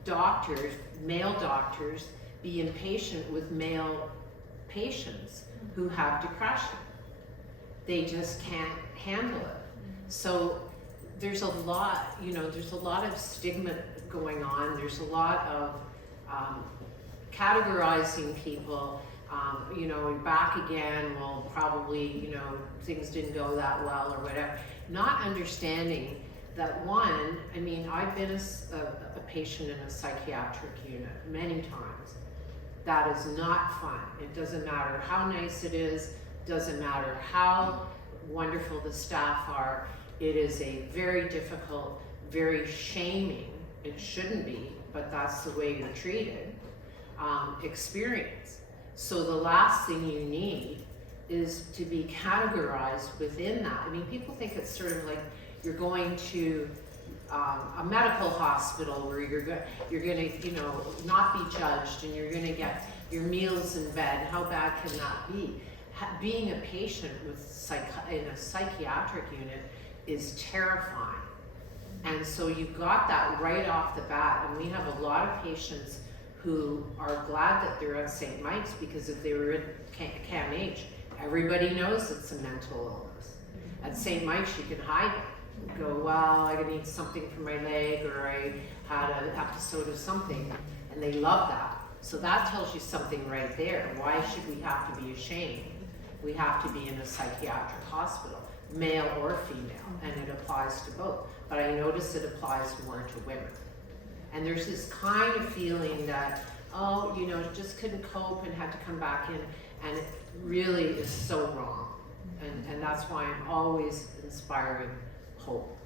doctors, male doctors, be impatient with male patients who have depression. They just can't handle it. So there's a lot, there's a lot of stigma going on. There's a lot of categorizing people. We're back again. Well, probably, things didn't go that well or whatever. Not understanding that I've been a patient in a psychiatric unit many times. That is not fun. It doesn't matter how nice it is. Doesn't matter how wonderful the staff are. It is a very difficult, very shaming, it shouldn't be, but that's the way you're treated, experience. So the last thing you need is to be categorized within that. People think it's sort of like you're going to a medical hospital where you're gonna, not be judged, and you're gonna get your meals in bed. How bad can that be? Being a patient in a psychiatric unit is terrifying. And so you've got that right off the bat, and we have a lot of patients who are glad that they're at St. Mike's, because if they were at CAMH, everybody knows it's a mental illness. At St. Mike's, you can hide it. Go, well, I need something for my leg, or I had an episode of something, and they love that. So that tells you something right there. Why should we have to be ashamed? We have to be in a psychiatric hospital, male or female, and it applies to both. But I notice it applies more to women. And there's this kind of feeling that, just couldn't cope and had to come back in, and it really is so wrong. And that's why I'm always inspiring hope.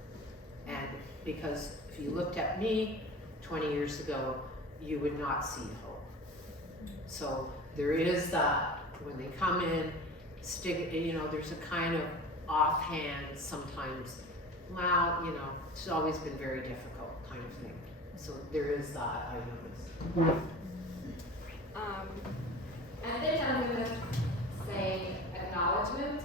And because if you looked at me 20 years ago, you would not see hope. So there is that, when they come in, there's a kind of offhand sometimes, well, it's always been very difficult kind of thing. So there is that, I notice. I think I'm going to say acknowledgement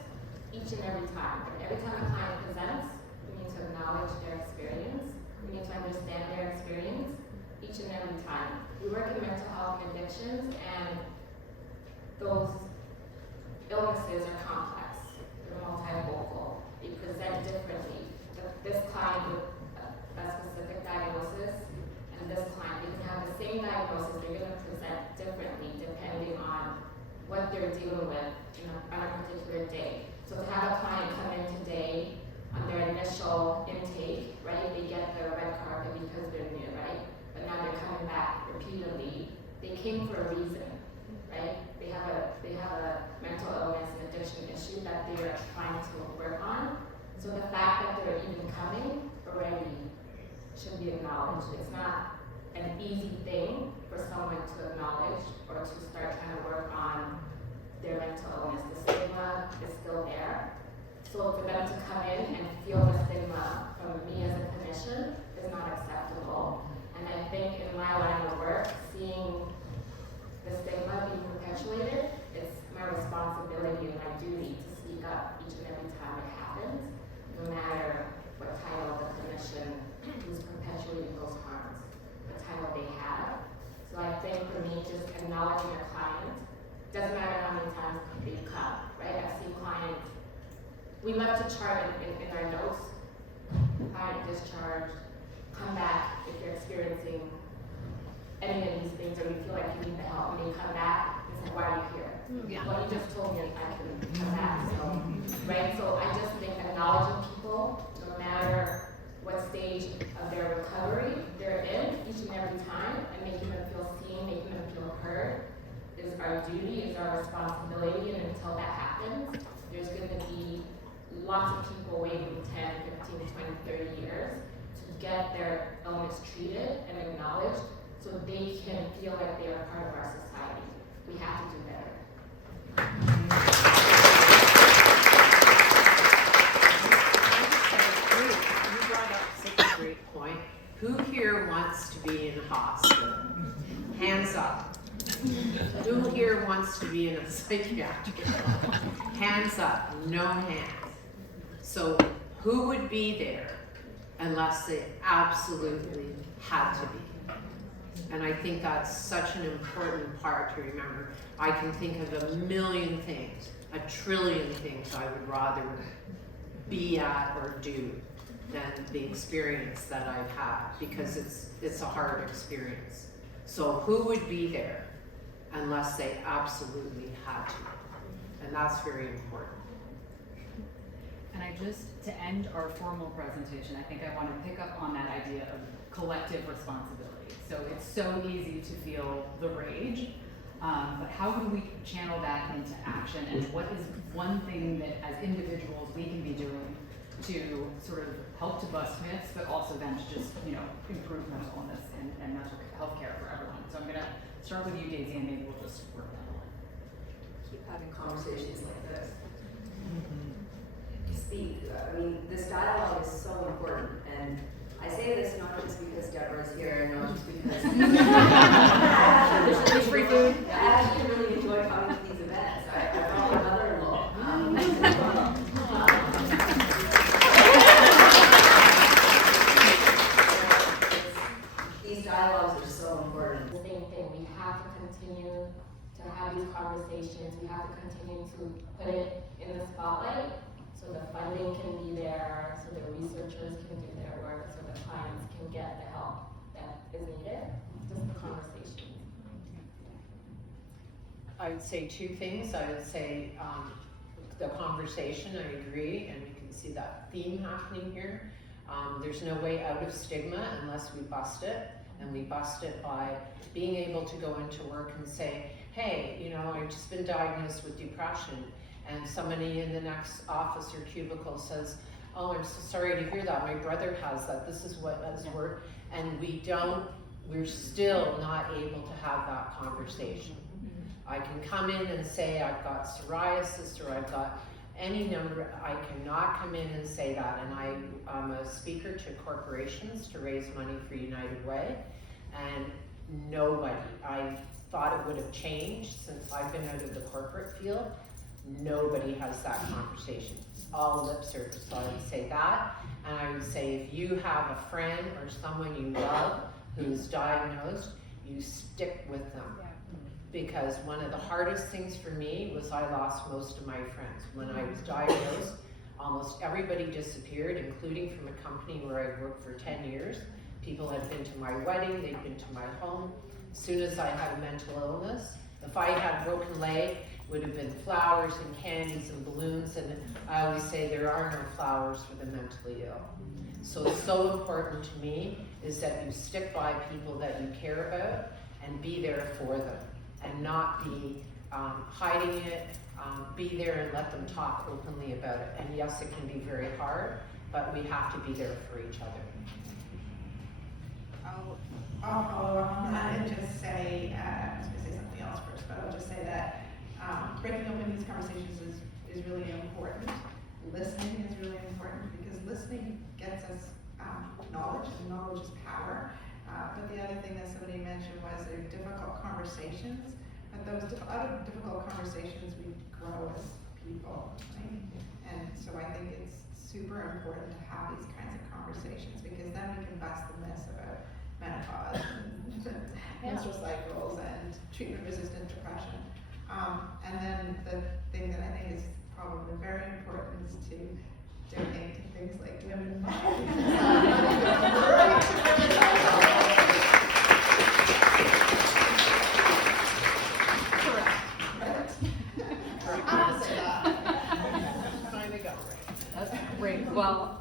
each and every time. Every time a client presents, we need to acknowledge their experience. We need to understand their experience each and every time. We work in mental health and addictions, and those illnesses are complex. They're multifocal. They present differently. This client with a specific diagnosis and this client, they can have the same diagnosis, they're going to present differently depending on what they're dealing with on a particular day. So to have a client come in today on their initial intake, right, they get the red carpet because they're new, right? But now they're coming back repeatedly. They came for a reason, right? They have a mental illness and addiction issue that they are trying to work on. So the fact that they're even coming already should be acknowledged. It's not an easy thing for someone to acknowledge or to start trying to work on their mental illness. The stigma is still there. So for them to come in and feel the stigma from me as a clinician is not acceptable. And I think in my line of work, seeing the stigma being perpetuated, it's my responsibility and my duty to speak up each and every time it happens, no matter what title the clinician who's perpetuating those harms, the title they have. So I think for me, just acknowledging a client, doesn't matter how many times they come, right? I've seen clients, we love to chart in our notes, client discharged, come back if you're experiencing any of these things or you feel like you need the help, and they come back, it's like, why are you here? Yeah. Well, you just told me I can come back, so, right? So I just think acknowledging people, no matter what stage of their recovery they're in, each and every time, and making them feel seen, making them feel heard, is our duty, is our responsibility, and until that happens, there's going to be lots of people waiting 10, 15, 20, 30 years to get their illness treated and acknowledged so they can feel like they are part of our society. We have to do better. You brought up such a great point. Who here wants to be in a hospital? Hands up. Who here wants to be in a psychiatric? Hands up, no hands. So who would be there unless they absolutely had to be? And I think that's such an important part to remember. I can think of a million things, a trillion things I would rather be at or do than the experience that I've had, because it's a hard experience. So who would be there unless they absolutely had to? And that's very important. And to end our formal presentation, I think I want to pick up on that idea of collective responsibility. So it's so easy to feel the rage, but how can we channel that into action? And what is one thing that as individuals we can be doing to sort of help to bust myths, but also then to just, improve mental illness and mental health care for everyone? So I'm going to start with you, Daisy, and maybe we'll just work that on. Keep having conversations like this. This dialogue is so important, and I say this not just because Deborah is here, and not just because There's free food. I actually really enjoy coming to these events. I brought my mother-in-law. These dialogues are so important. The same thing, we have to continue to have these conversations, we have to continue to put it in the spotlight so the funding can be there, so the researchers can do their work, so the clients can get the help that is needed. Just the conversation. I would say two things. I would say the conversation, I agree, and we can see that theme happening here. There's no way out of stigma unless we bust it, and we bust it by being able to go into work and say, hey, I've just been diagnosed with depression, and somebody in the next office or cubicle says, oh, I'm so sorry to hear that, my brother has that, this is what has worked, and we're still not able to have that conversation. I can come in and say I've got psoriasis or I've got any number, I cannot come in and say that, and I'm a speaker to corporations to raise money for United Way, and nobody, I thought it would have changed since I've been out of the corporate field, nobody has that conversation. It's all lip service. So I would say that, and I would say if you have a friend or someone you love who's diagnosed, you stick with them. Because one of the hardest things for me was I lost most of my friends. When I was diagnosed, almost everybody disappeared, including from a company where I worked for 10 years. People had been to my wedding, they'd been to my home. As soon as I had a mental illness, if I had a broken leg, it would have been flowers and candies and balloons, and I always say there are no flowers for the mentally ill. So it's so important to me is that you stick by people that you care about and be there for them, and not be hiding it, be there and let them talk openly about it. And yes, it can be very hard, but we have to be there for each other. I'll follow up on that and just say, I was going to say something else first, but I'll just say that breaking open these conversations is really important. Listening is really important because listening gets us knowledge, and knowledge is power. But the other thing that somebody mentioned was they're difficult conversations, but those out of difficult conversations we grow as people, right? And so I think it's super important to have these kinds of conversations because then we can bust the myths about menopause and menstrual cycles and treatment-resistant depression. And then the thing that I think is probably very important is to donate to things like Womenmind. Great. Well,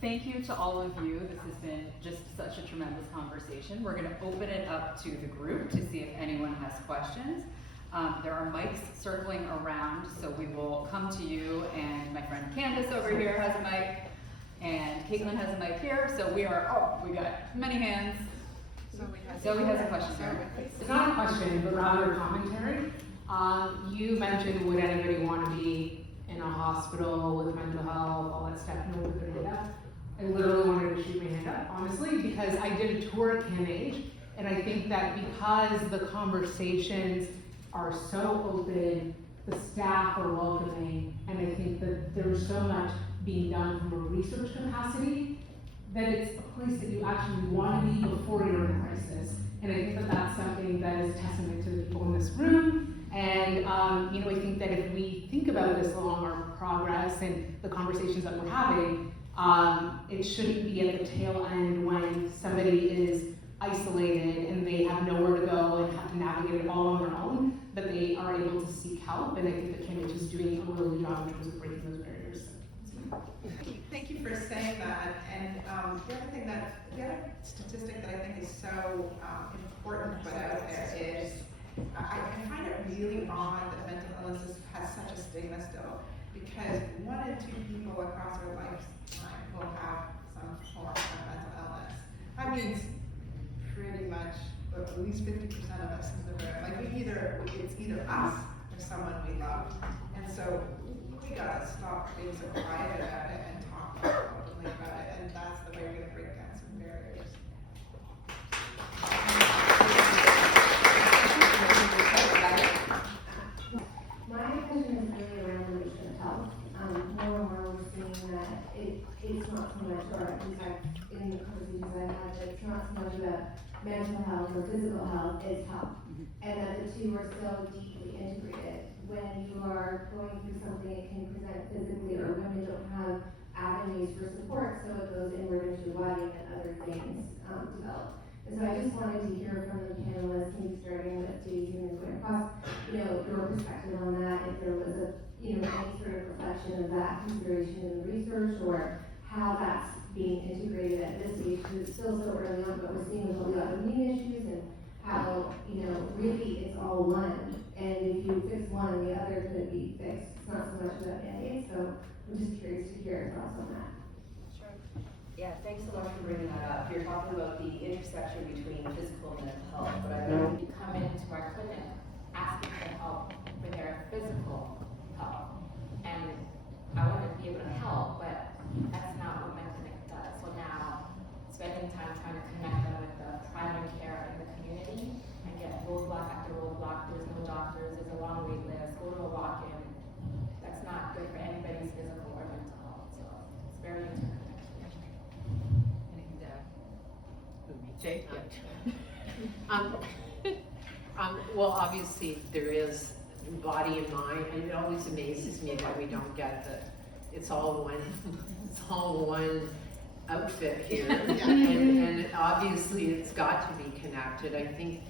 thank you to all of you. This has been just such a tremendous conversation. We're going to open it up to the group to see if anyone has questions. There are mics circling around, so we will come to you, and my friend Candace over here has a mic, and Caitlin has a mic here, so we got many hands. Zoe has a question here. It's not a question, but rather a commentary. You mentioned, would anybody want to be in a hospital with mental health, all that stuff, no with their data. I literally wanted to shoot my hand up, honestly, because I did a tour at CAMH, and I think that because the conversations are so open, the staff are welcoming, and I think that there's so much being done from a research capacity that it's a place that you actually want to be before you're in a crisis. And I think that that's something that is a testament to the people in this room. And I think that if we think about this along our progress and the conversations that we're having, it shouldn't be at the tail end when somebody is isolated and they have nowhere to go and have to navigate it all on their own, that they are able to seek help. And I think that CAMH is doing a really good job in terms of breaking those barriers. Thank you for saying that. And the other statistic that I think is so important to put out there is I find it really odd that mental illness has such a stigma still, because 1 in 2 people across our lifetime will have some form of mental illness. That means pretty much at least 50% of us in the room. Like it's either us or someone we love. And so we gotta stop being so quiet about it and talk openly about it. And that's the way we're gonna break down some barriers. My question is really around the relation of health. More and more we're seeing that it's not so much, or at least in the conversations I've had, that it's not so much about mental health or physical health, it's health. And that the two are so deeply integrated. When you are going through something, it can present physically, or women don't have avenues for support, so it goes inward into the body and other things develop. And so I just wanted to hear from the panelists, maybe starting with Daisy and going across, your perspective on that, if there was any sort of reflection of that consideration in the research, or how that's being integrated at this stage, because it's still so early on, but we're seeing with all the autoimmune issues and how, really it's all one. And if you we fix one and the other could be fixed. It's not so much about Band-Aid, so I'm just curious to hear your thoughts on that. Yeah, thanks so much for bringing that up. You're talking about the intersection between physical and mental health, but I know You come into our clinic asking for help with their physical health. And I want to be able to help, but that's not what my clinic does. So now, spending time trying to connect them with the primary care in the community and get roadblock after roadblock, there's no doctors, there's a long wait list, go to a walk-in. That's not good for anybody's physical or mental health, so it's very interconnected. Anything to add? Jake? Well, obviously there is body and mind, and it always amazes me that we don't get that it's all one outfit here. And obviously it's got to be connected. I think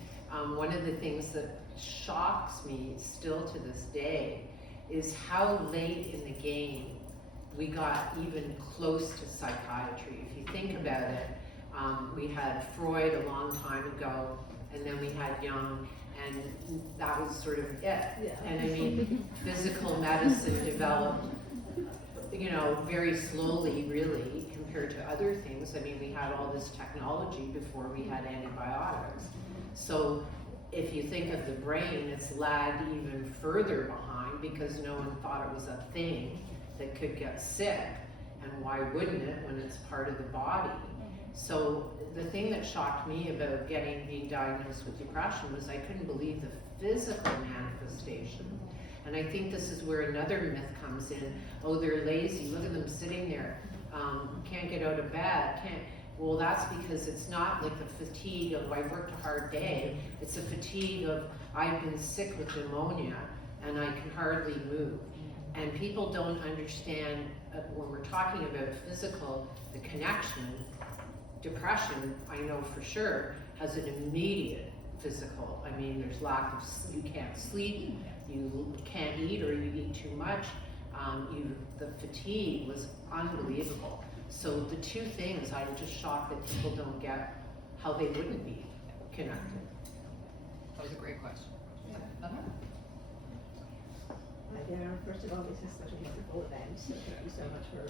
one of the things that shocks me still to this day is how late in the game we got even close to psychiatry. If you think about it, we had Freud a long time ago, and then we had Jung, and that was sort of it. Yeah. And I mean, physical medicine developed, you know, very slowly, really, compared to other things. I mean, we had all this technology before we had antibiotics. So if you think of the brain, it's lagged even further behind because no one thought it was a thing that could get sick. And why wouldn't it when it's part of the body? So the thing that shocked me about being diagnosed with depression was I couldn't believe the physical manifestation. And I think this is where another myth comes in. Oh, they're lazy. Look at them sitting there. Can't get out of bed. Well, that's because it's not like the fatigue of I worked a hard day. It's a fatigue of I've been sick with pneumonia and I can hardly move. And people don't understand when we're talking about physical, the connection. Depression, I know for sure, has an immediate physical. I mean, there's lack of, you can't sleep, you can't eat or you eat too much. The fatigue was unbelievable. So the two things, I'm just shocked that people don't get how they wouldn't be connected. That was a great question. Deborah, first of all, this is such a wonderful event, so thank you so much for,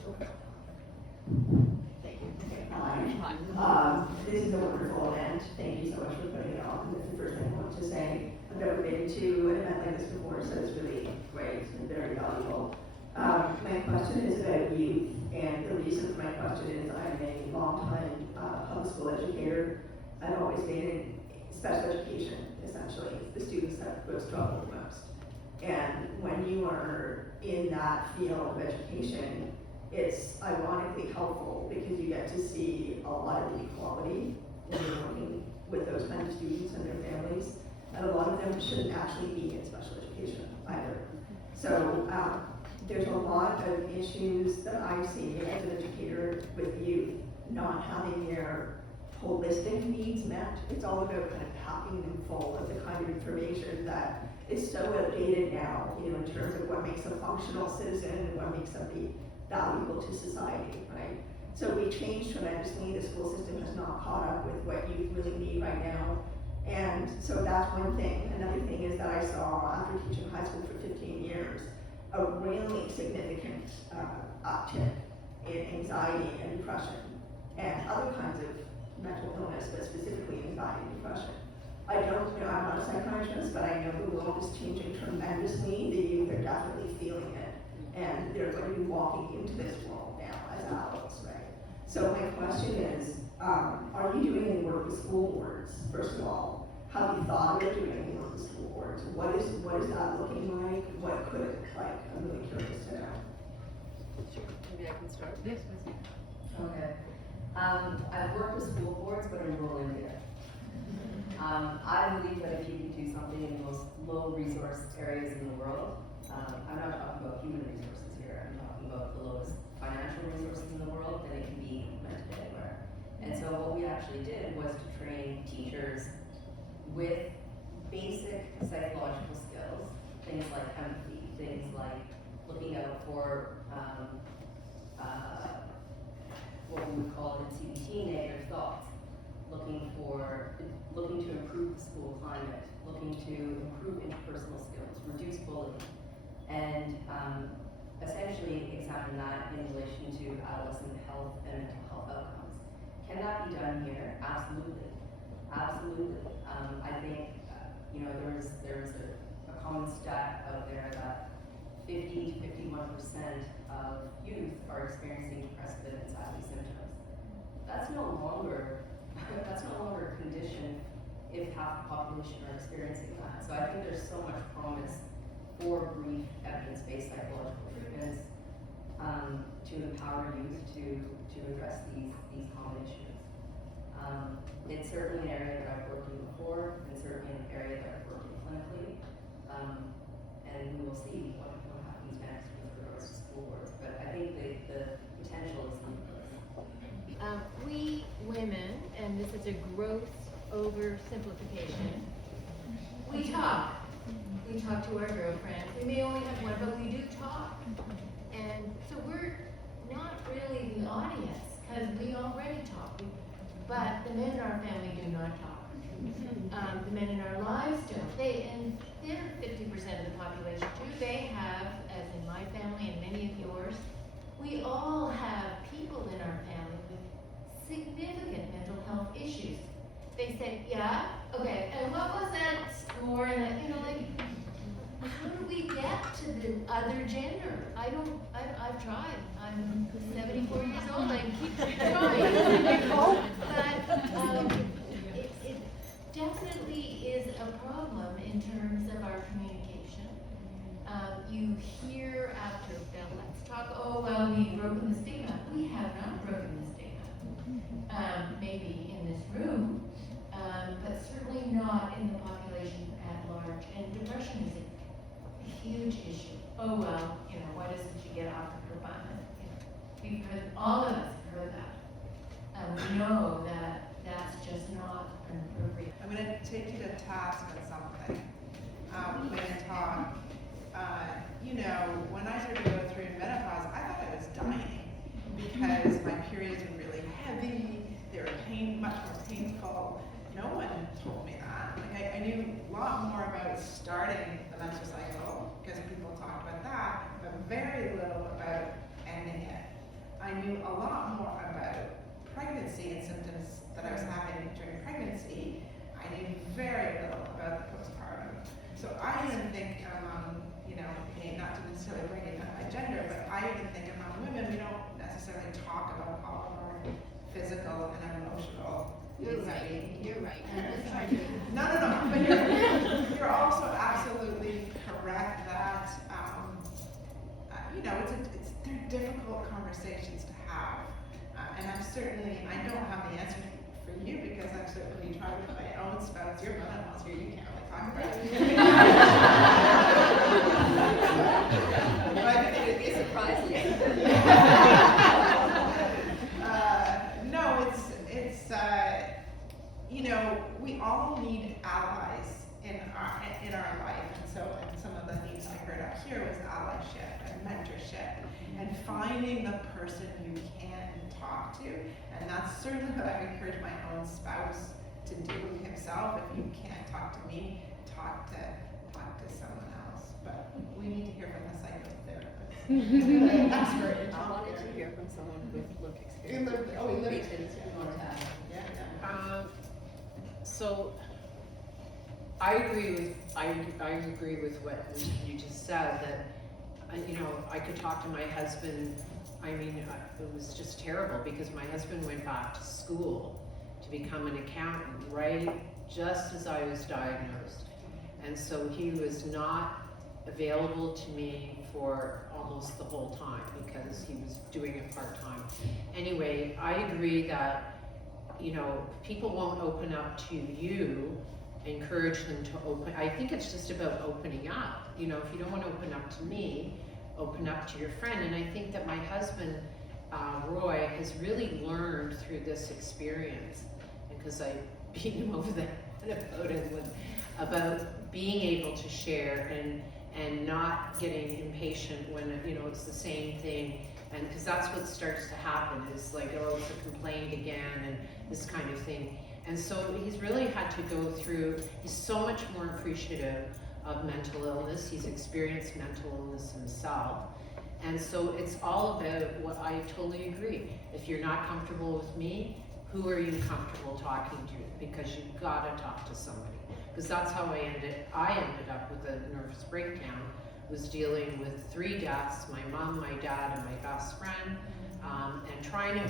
thank you. Okay, hi. This is a wonderful event. Thank you so much for putting it on. That's the first thing I want to say. I've never been to an event like this before, so it's really great and very valuable. My question is about youth, and the reason for my question is I'm a long-time public school educator. I've always been in special education, essentially, the students that would struggle the most. And when you are in that field of education, it's ironically helpful because you get to see a lot of inequality when you're working with those kind of students and their families. And a lot of them shouldn't actually be in special education either. So there's a lot of issues that I see as an educator with youth not having their holistic needs met. It's all about kind of packing them full of the kind of information that is so outdated now, you know, in terms of what makes a functional citizen and what makes somebody valuable to society, right? So we changed tremendously. The school system has not caught up with what youth really need right now. And so that's one thing. Another thing is that I saw after teaching high school for 15 years, a really significant uptick in anxiety and depression and other kinds of mental illness, but specifically anxiety and depression. I don't know, I'm not a psychiatrist, but I know the world is changing tremendously. The youth are definitely feeling it. And they're going to be walking into this world now as adults, right? So my question is, are you doing any work with school boards, first of all? Have you thought about doing any work with school boards? What is that looking like? What could it look like? I'm really curious to know. Sure, maybe I can start. Yes, please. Okay. I've worked with school boards, but I'm rural India. I believe that if you can do something in the most low resource areas in the world, I'm not talking about human resources here, I'm talking about the lowest financial resources in the world, then it can be implemented anywhere. And so what we actually did was to train teachers with basic psychological skills, things like empathy, things like looking out for what we would call in CBT negative thoughts, looking to improve the school climate, looking to improve interpersonal skills, reduce bullying, and essentially examine that in relation to adolescent health and mental health outcomes. Can that be done here? Absolutely. Absolutely. I think, there's a common stat out there that 50 to 51% of youth are experiencing depressive and anxiety symptoms. That's no longer a condition if half the population are experiencing that. So I think there's so much promise for brief evidence-based psychological treatments to empower youth to address these common issues. It's certainly an area that I've worked in before, and certainly an area that I've worked in clinically. And we will see what happens next with regards to school boards. But I think the potential is limitless. We women, and this is a gross oversimplification, we talk. We talk to our girlfriends. We may only have one, but we do talk. And so we're not really the audience, because we already talk. But the men in our family do not talk. The men in our lives don't. And they're 50% of the population too. They have, as in my family and many of yours, we all have people in our family with significant mental health issues. They say, yeah, okay, and what was that score? And how do we get to the other gender? I've tried. I'm 74 years old, I keep trying. But it definitely is a problem in terms of our communication. You hear after let's talk, oh, well, we've broken the stigma. We have not broken the stigma. Maybe in this room, but certainly not in the population at large. And depression is a huge issue. Oh, well, why doesn't she get off of her bum? Because all of us have heard that. And we know that that's just not an appropriate. I'm going to take you to task on something. Women talk. When I started to go through menopause, I thought I was dying because my periods were really heavy. They were much more painful. No one told me that. I knew a lot more about starting the menstrual cycle because people talked about that, but very little about ending it. I knew a lot more about pregnancy and symptoms that I was having during pregnancy. I knew very little about the postpartum. So I even think among, not to necessarily bring in my gender, but I even think among women, we don't necessarily talk about all of our physical and emotional anxiety. You're right. No. But you're also absolutely correct that they're difficult conversations to have, and I don't have the answer for you because I've certainly tried with my own spouse. Your mother-in-law's here, you can't really talk about it. But It would be surprising. we all need allies in our life, and some of the themes I heard up here was allyship and mentorship, and finding the person you can talk to, and that's certainly what I encourage my own spouse to do himself. If you can't talk to me, talk to someone else. But we need to hear from the psychotherapist. Expert. I wanted to hear from someone with lived experience. So I agree with what you just said, that I could talk to my husband. It was just terrible because my husband went back to school to become an accountant right just as I was diagnosed, and so he was not available to me for almost the whole time because he was doing it part-time. Anyway, I agree that people won't open up to you. Encourage them to open. I think it's just about opening up. If you don't want to open up to me, open up to your friend. And I think that my husband, Roy, has really learned through this experience, because I beat him over the head about it, about being able to share and not getting impatient when it's the same thing. And because that's what starts to happen is like, oh, it's a complaint again and this kind of thing. And so he's really had to go through, he's so much more appreciative of mental illness. He's experienced mental illness himself. And so it's all about what I totally agree. If you're not comfortable with me, who are you comfortable talking to? Because you've got to talk to somebody. Because that's how I ended up with a nervous breakdown, was dealing with 3 deaths, my mom, my dad, and my best friend, and trying to,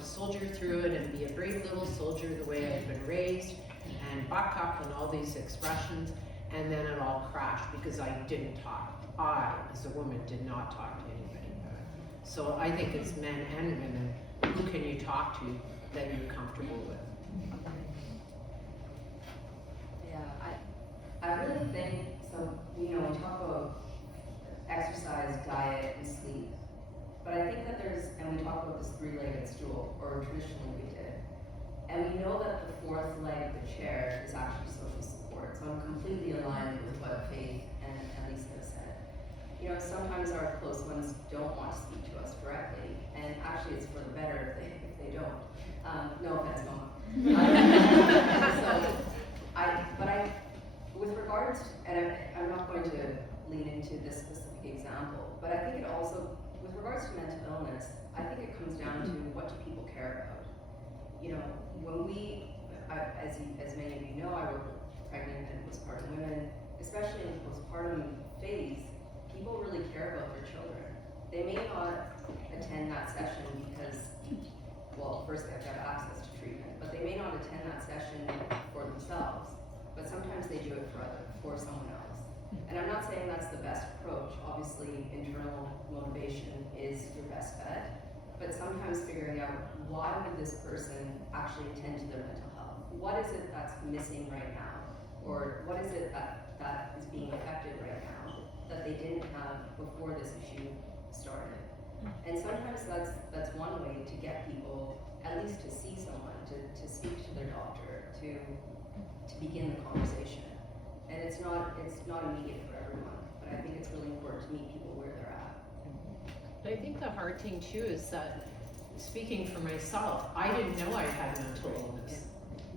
soldier through it and be a brave little soldier the way I'd been raised, and buck up and all these expressions, and then it all crashed because I didn't talk. I, as a woman, did not talk to anybody about it. So I think it's men and women, who can you talk to that you're comfortable with? I really think, so, we talk about exercise, diet, and sleep. But I think that and we talk about this 3-legged stool, or traditionally we did. And we know that the 4th leg of the chair is actually social support. So I'm completely aligned with what Faith and Liisa have said. Sometimes our close ones don't want to speak to us directly, and actually it's for the better if they don't. No offense, Mama. With regards, and I'm not going to lean into this specific example, but I think it also, with regards to mental illness, I think it comes down to what do people care about. When as many of you know, I work with pregnant and postpartum women, especially in the postpartum phase, people really care about their children. They may not attend that session because, well, first they have to have access to treatment, but they may not attend that session for themselves. But sometimes they do it for someone else. And I'm not saying that's the best approach. Obviously, internal motivation is your best bet. But sometimes figuring out why would this person actually attend to their mental health? What is it that's missing right now? Or what is it that is being affected right now that they didn't have before this issue started? And sometimes that's one way to get people at least to see someone, to speak to their doctor, to begin the conversation. And it's not immediate for everyone, but I think it's really important to meet people where they're at. But I think the hard thing too is that, speaking for myself, I didn't know I had mental illness.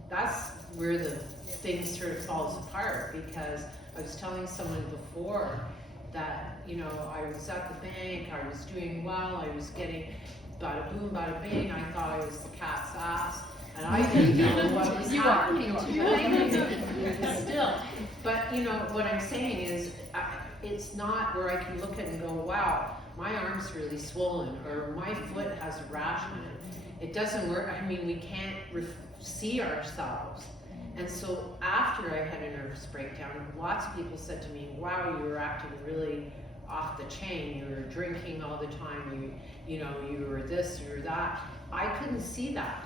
That's where the thing sort of falls apart, because I was telling someone before that, I was at the bank, I was doing well, I was getting bada boom, bada bing, I thought I was the cat's ass. And I didn't know what was happening to me. Still. But, what I'm saying is, it's not where I can look at it and go, wow, my arm's really swollen, or my foot has a rash on it. It doesn't work. I mean, we can't see ourselves. And so after I had a nervous breakdown, lots of people said to me, wow, you were acting really off the chain. You were drinking all the time. You were this, you were that. I couldn't see that.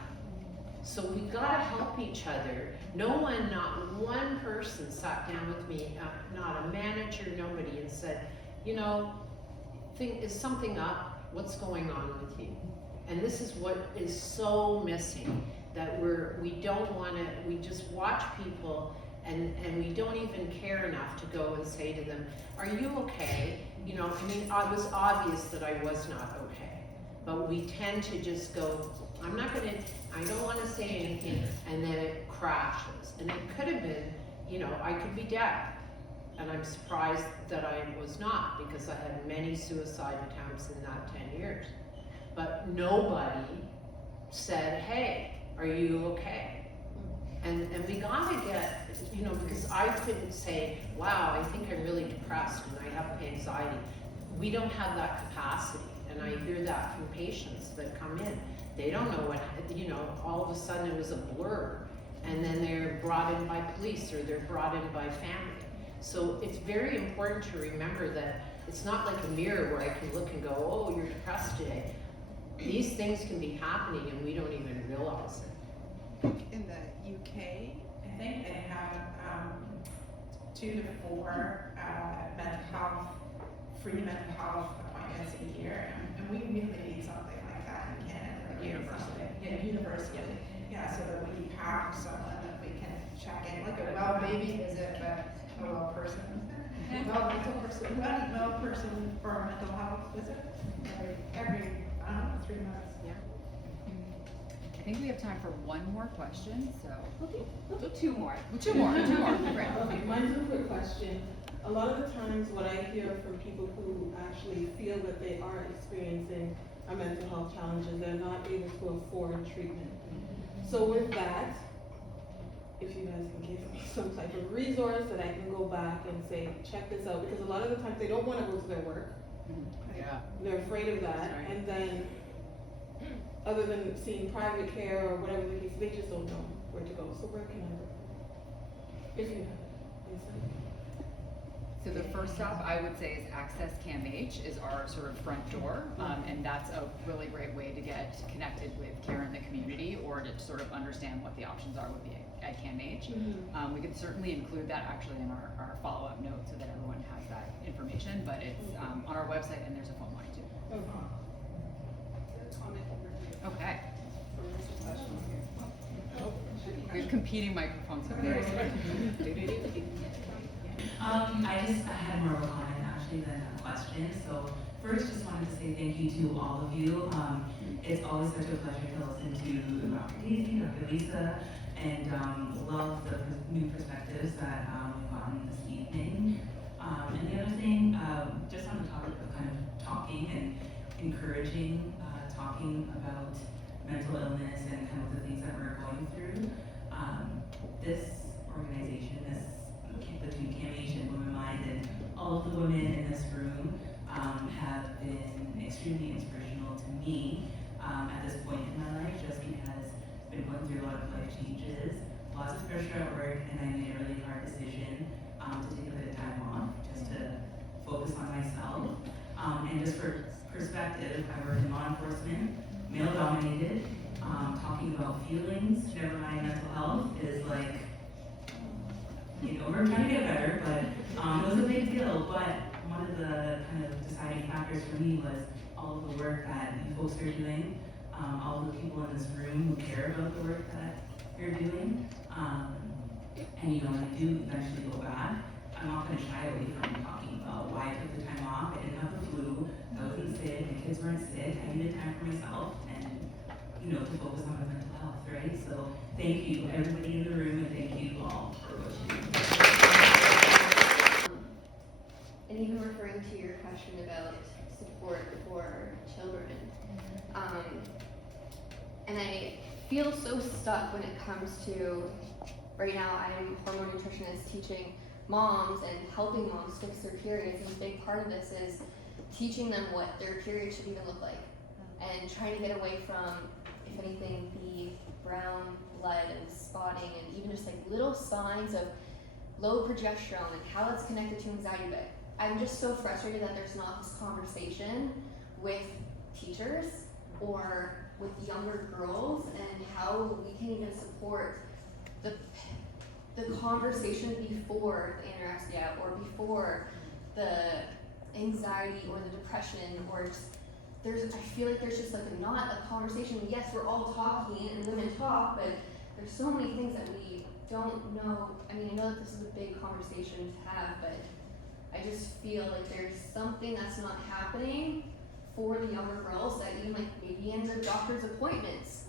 So we gotta help each other. Not one person sat down with me, not a manager, nobody, and said, is something up? What's going on with you? And this is what is so missing, that we just watch people and we don't even care enough to go and say to them, are you okay? It was obvious that I was not okay. But we tend to just go, I don't want to say anything, and then it crashes. And it could have been, I could be dead. And I'm surprised that I was not, because I had many suicide attempts in that 10 years. But nobody said, hey, are you okay? And we gotta get, because I couldn't say, wow, I think I'm really depressed and I have anxiety. We don't have that capacity. And I hear that from patients that come in. They don't know what, all of a sudden it was a blur. And then they're brought in by police, or they're brought in by family. So it's very important to remember that it's not like a mirror where I can look and go, oh, you're depressed today. These things can be happening and we don't even realize it. In the UK, I think they have 2 to 4 free mental health appointments a year, and we really need something like that in Canada. Universally. Yeah, so that we have someone that we can check in, like a well baby visit, but a well person. Well person for a mental health visit every 3 months. I think we have time for one more question, so. We'll do two more. Two more, great. Okay, mine's a quick question. A lot of the times what I hear from people who actually feel that they are experiencing a mental health challenge is they're not able to afford treatment. So with that, if you guys can give me some type of resource that I can go back and say, check this out, because a lot of the times they don't want to go to their work. Yeah. They're afraid of that, Right. and then other than seeing private care or whatever the case, they just don't know where to go. So where can I go? If you have insight. So the first stop I would say is access CAMH is our sort of front door, and that's a really great way to get connected with care in the community or to sort of understand what the options are would be at CAMH. We could certainly include that actually in our follow-up note so that everyone has that information, but it's on our website and there's a phone line too. Okay. We have competing microphones over there. I had more of a comment actually than a question. So first, just wanted to say thank you to all of you. It's always such a pleasure to listen to Dr. Daisy, Dr. Liisa, and love the new perspectives that we've gotten this evening. And the other thing, just on the topic of kind of talking and encouraging talking about mental illness and kind of the things that we're going through. This organization, between CAMH and Womenmind and all of the women in this room have been extremely inspirational to me at this point in my life, just because I've been going through a lot of life changes, lots of pressure at work, and I made a really hard decision to take a bit of time off just to focus on myself. And just for perspective, I work in law enforcement, male dominated. Talking about feelings, never mind mental health, is like, we're trying to get better, but it was a big deal. But one of the kind of deciding factors for me was all of the work that you folks are doing, all of the people in this room who care about the work that you're doing. And when I do eventually go back, I'm not going to shy away from talking about why I took the time off. I didn't have the flu, I wasn't sick, my kids weren't sick, I needed time for myself, and to focus on my mental health, right? So thank you, everybody in the room, and thank you all for what you do. And even referring to your question about support for children, and I feel so stuck when it comes to, right now I'm hormone nutritionist teaching moms and helping moms fix their periods, and a big part of this is teaching them what their period should even look like, and trying to get away from, if anything, the brown blood and spotting and even just like little signs of low progesterone and how it's connected to anxiety. But I'm just so frustrated that there's not this conversation with teachers or with younger girls, and how we can even support the conversation before the anorexia or before the anxiety or the depression, or just I feel like there's just like not a conversation. Yes, we're all talking and women talk, but there's so many things that we don't know. I mean, I know that this is a big conversation to have, but I just feel like there's something that's not happening for the younger girls, that even like maybe in the doctor's appointments.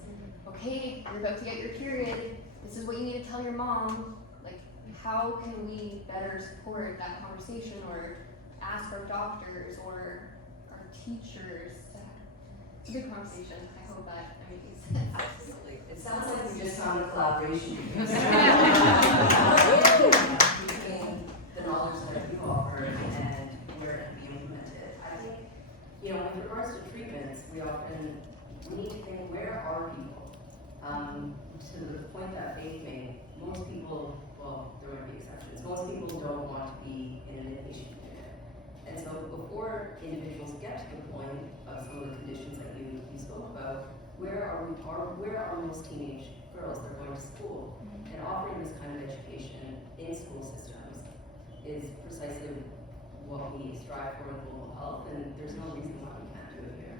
Okay, you're about to get your period. This is what you need to tell your mom. Like, how can we better support that conversation, or ask our doctors or our teachers to have? It's a good conversation. I hope that makes sense. Absolutely. It sounds like we just found a collaboration between the knowledge that you offer and where it can be implemented. I think, with regards to treatments, we need to think, where are people? To the point that Faith made, most people, well, there might be exceptions, most people don't want to be in an inpatient unit. And so before individuals get to the point of some of the conditions that you spoke about, where are most teenage girls? They're going to school. And offering this kind of education in school systems is precisely what we strive for in global health, and there's no reason why we can't do it here.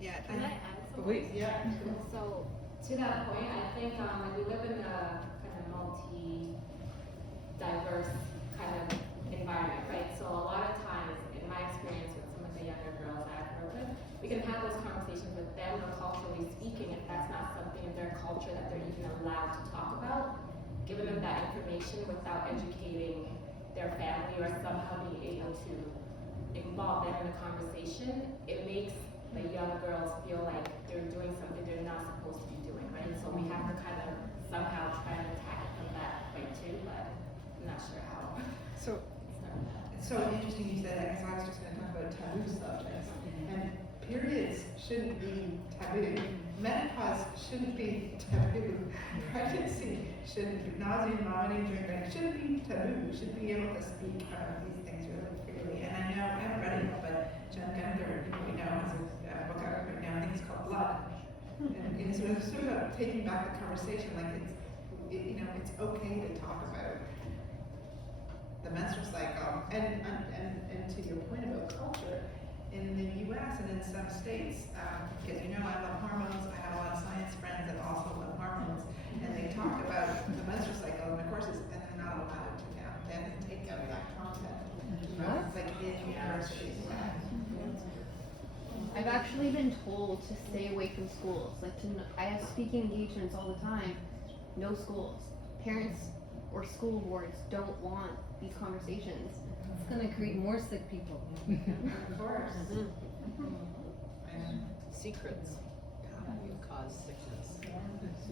Yeah. Can I add something? Please. Yeah. So to that point, I think we live in a kind of multi-diverse kind of environment, right? So a lot of times, in my experience with some of the younger girls that I've worked with, we can have those conversations with them, but culturally speaking, if that's not something in their culture that they're even allowed to talk about, giving them that information without educating their family or somehow being able to involve them in the conversation, it makes the young girls feel like they're doing something they're not supposed to be doing, right? So we have to kind of somehow try to attack it from that way too, but I'm not sure how. So, it's so interesting you said that, because I was just going to talk about taboo subjects. And periods shouldn't be taboo. Menopause shouldn't be taboo. Pregnancy shouldn't be, nausea, vomiting, during pregnancy shouldn't be taboo. We should be able to speak about these things really freely. And I know, I haven't read it, but Jen Gunther, who we know, has a book out right now, I think it's called Blood. And it's sort of about taking back the conversation, like it's okay to talk about the menstrual cycle. And to your point about culture, in the U.S. and in some states, because I love hormones, I have a lot of science friends that also love hormones, and they talk about the menstrual cycle in the courses, and they're not allowed to now. They have to take out that content from like in universities. I've actually been told to stay away from schools. I have speaking engagements all the time. No schools. Parents or school boards don't want these conversations. It's going to create more sick people. Of course. Secrets cause sickness.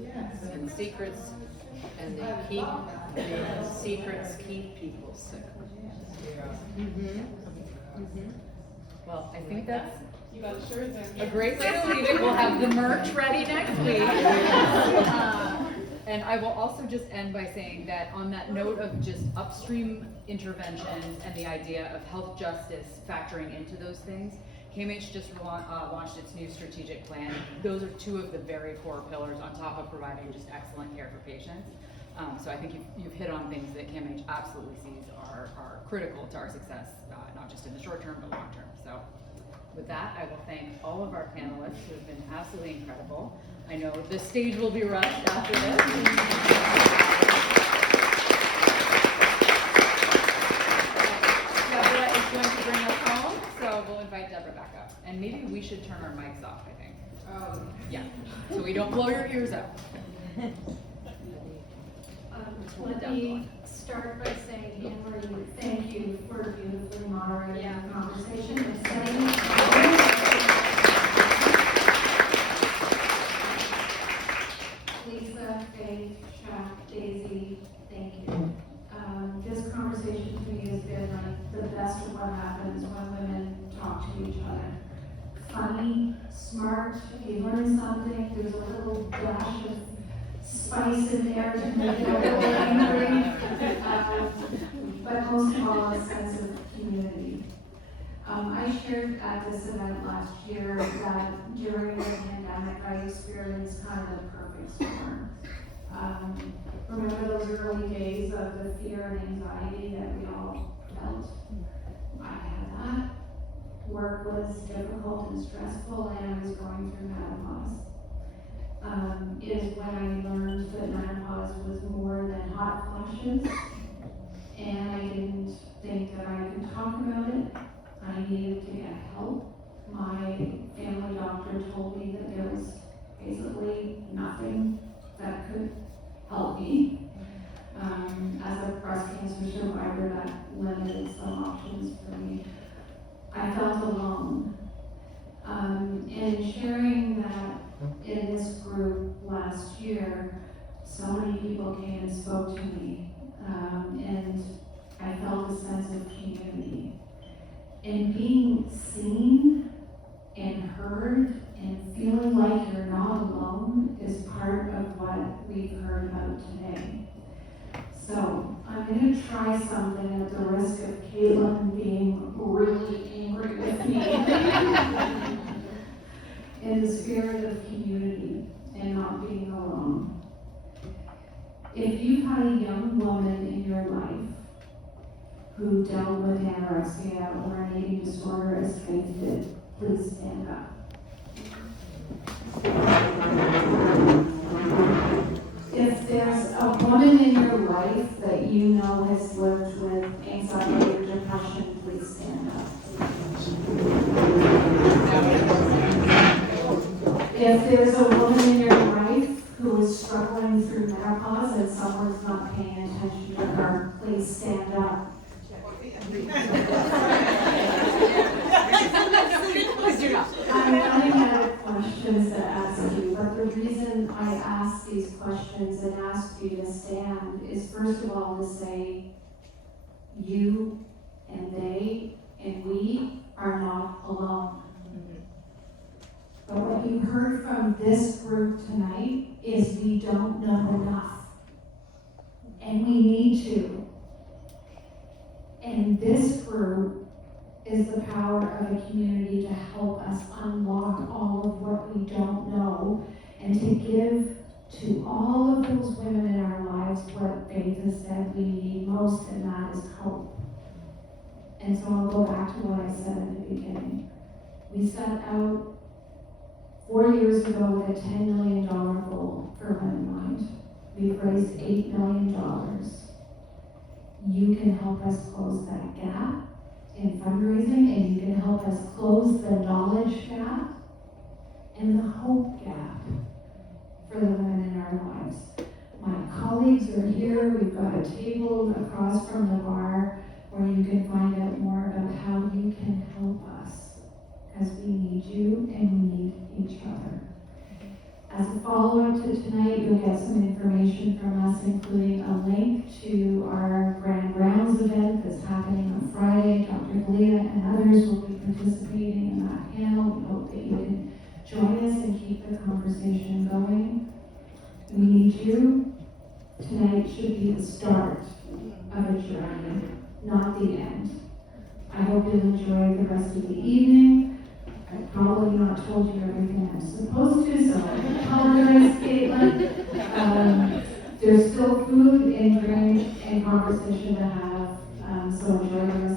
Yes. And secrets, and secrets keep people sick. Well, I think that's You got a shirt there. a great way to leave it. We'll have the merch ready next week. And I will also just end by saying that on that note of just upstream interventions and the idea of health justice factoring into those things, CAMH just launched its new strategic plan. Those are two of the very core pillars on top of providing just excellent care for patients. So I think you've hit on things that CAMH absolutely sees are critical to our success, not just in the short term, but long term. So with that, I will thank all of our panelists who have been absolutely incredible. I know the stage will be rushed after this. Deborah is going to bring us home, so we'll invite Deborah back up. And maybe we should turn our mics off, I think. Oh. Yeah, so we don't blow your ears out. Let me start by saying, Anne-Marie, thank you for beautifully moderating the conversation and setting Liisa, Faith, Shaq, Daisy, thank you. This conversation to me has been like the best of what happens when women talk to each other. Funny, smart, you learn something, there's a little dash of spice in there to make it a little angry, but most of all, a sense of community. I shared at this event last year that during the pandemic, I experienced kind of the perfect storm. Remember those early days of the fear and anxiety that we all felt? I had that. Work was difficult and stressful, and I was going through menopause. Is when I learned that menopause was more than hot flashes, and I didn't think that I could talk about it. I needed to get help. My family doctor told me that there was basically nothing that could help me. As a breast cancer survivor, that limited some options for me. I felt alone. And sharing that in this group last year, so many people came and spoke to me, and I felt a sense of community. And being seen and heard and feeling like you're not alone is part of what we've heard about today. So I'm going to try something at the risk of Caitlin being really angry with me. In the spirit of community and not being alone. If you've had a young woman in your life who dealt with anorexia or an eating disorder as Faith did, please stand up. If there's a woman in your life that you know has lived with anxiety or depression, please stand up. struggling through menopause and someone's not paying attention to her, please stand up. I'm running out of questions to ask you, but the reason I ask these questions and ask you to stand is first of all to say you and they and we are not alone. But what you heard from this group tonight is we don't know enough. And we need to. And this group is the power of a community to help us unlock all of what we don't know and to give to all of those women in our lives what Faith has said we need most, and that is hope. And so I'll go back to what I said at the beginning. We set out 4 years ago with a $10 million goal for Womenmind. We've raised $8 million. You can help us close that gap in fundraising, and you can help us close the knowledge gap and the hope gap for the women in our lives. My colleagues are here. We've got a table across from the bar where you can find out more about how you can help us, because we need you and we need each other. As a follow-up to tonight, you'll get some information from us, including a link to our Grand Rounds event that's happening on Friday. Dr. Galea and others will be participating in that panel. We hope that you can join us and keep the conversation going. We need you. Tonight should be the start of a journey, not the end. I hope you'll enjoy the rest of the evening. I've probably not told you everything I'm supposed to, so I apologize, Caitlin. There's still food and drink and conversation to have, so enjoy the rest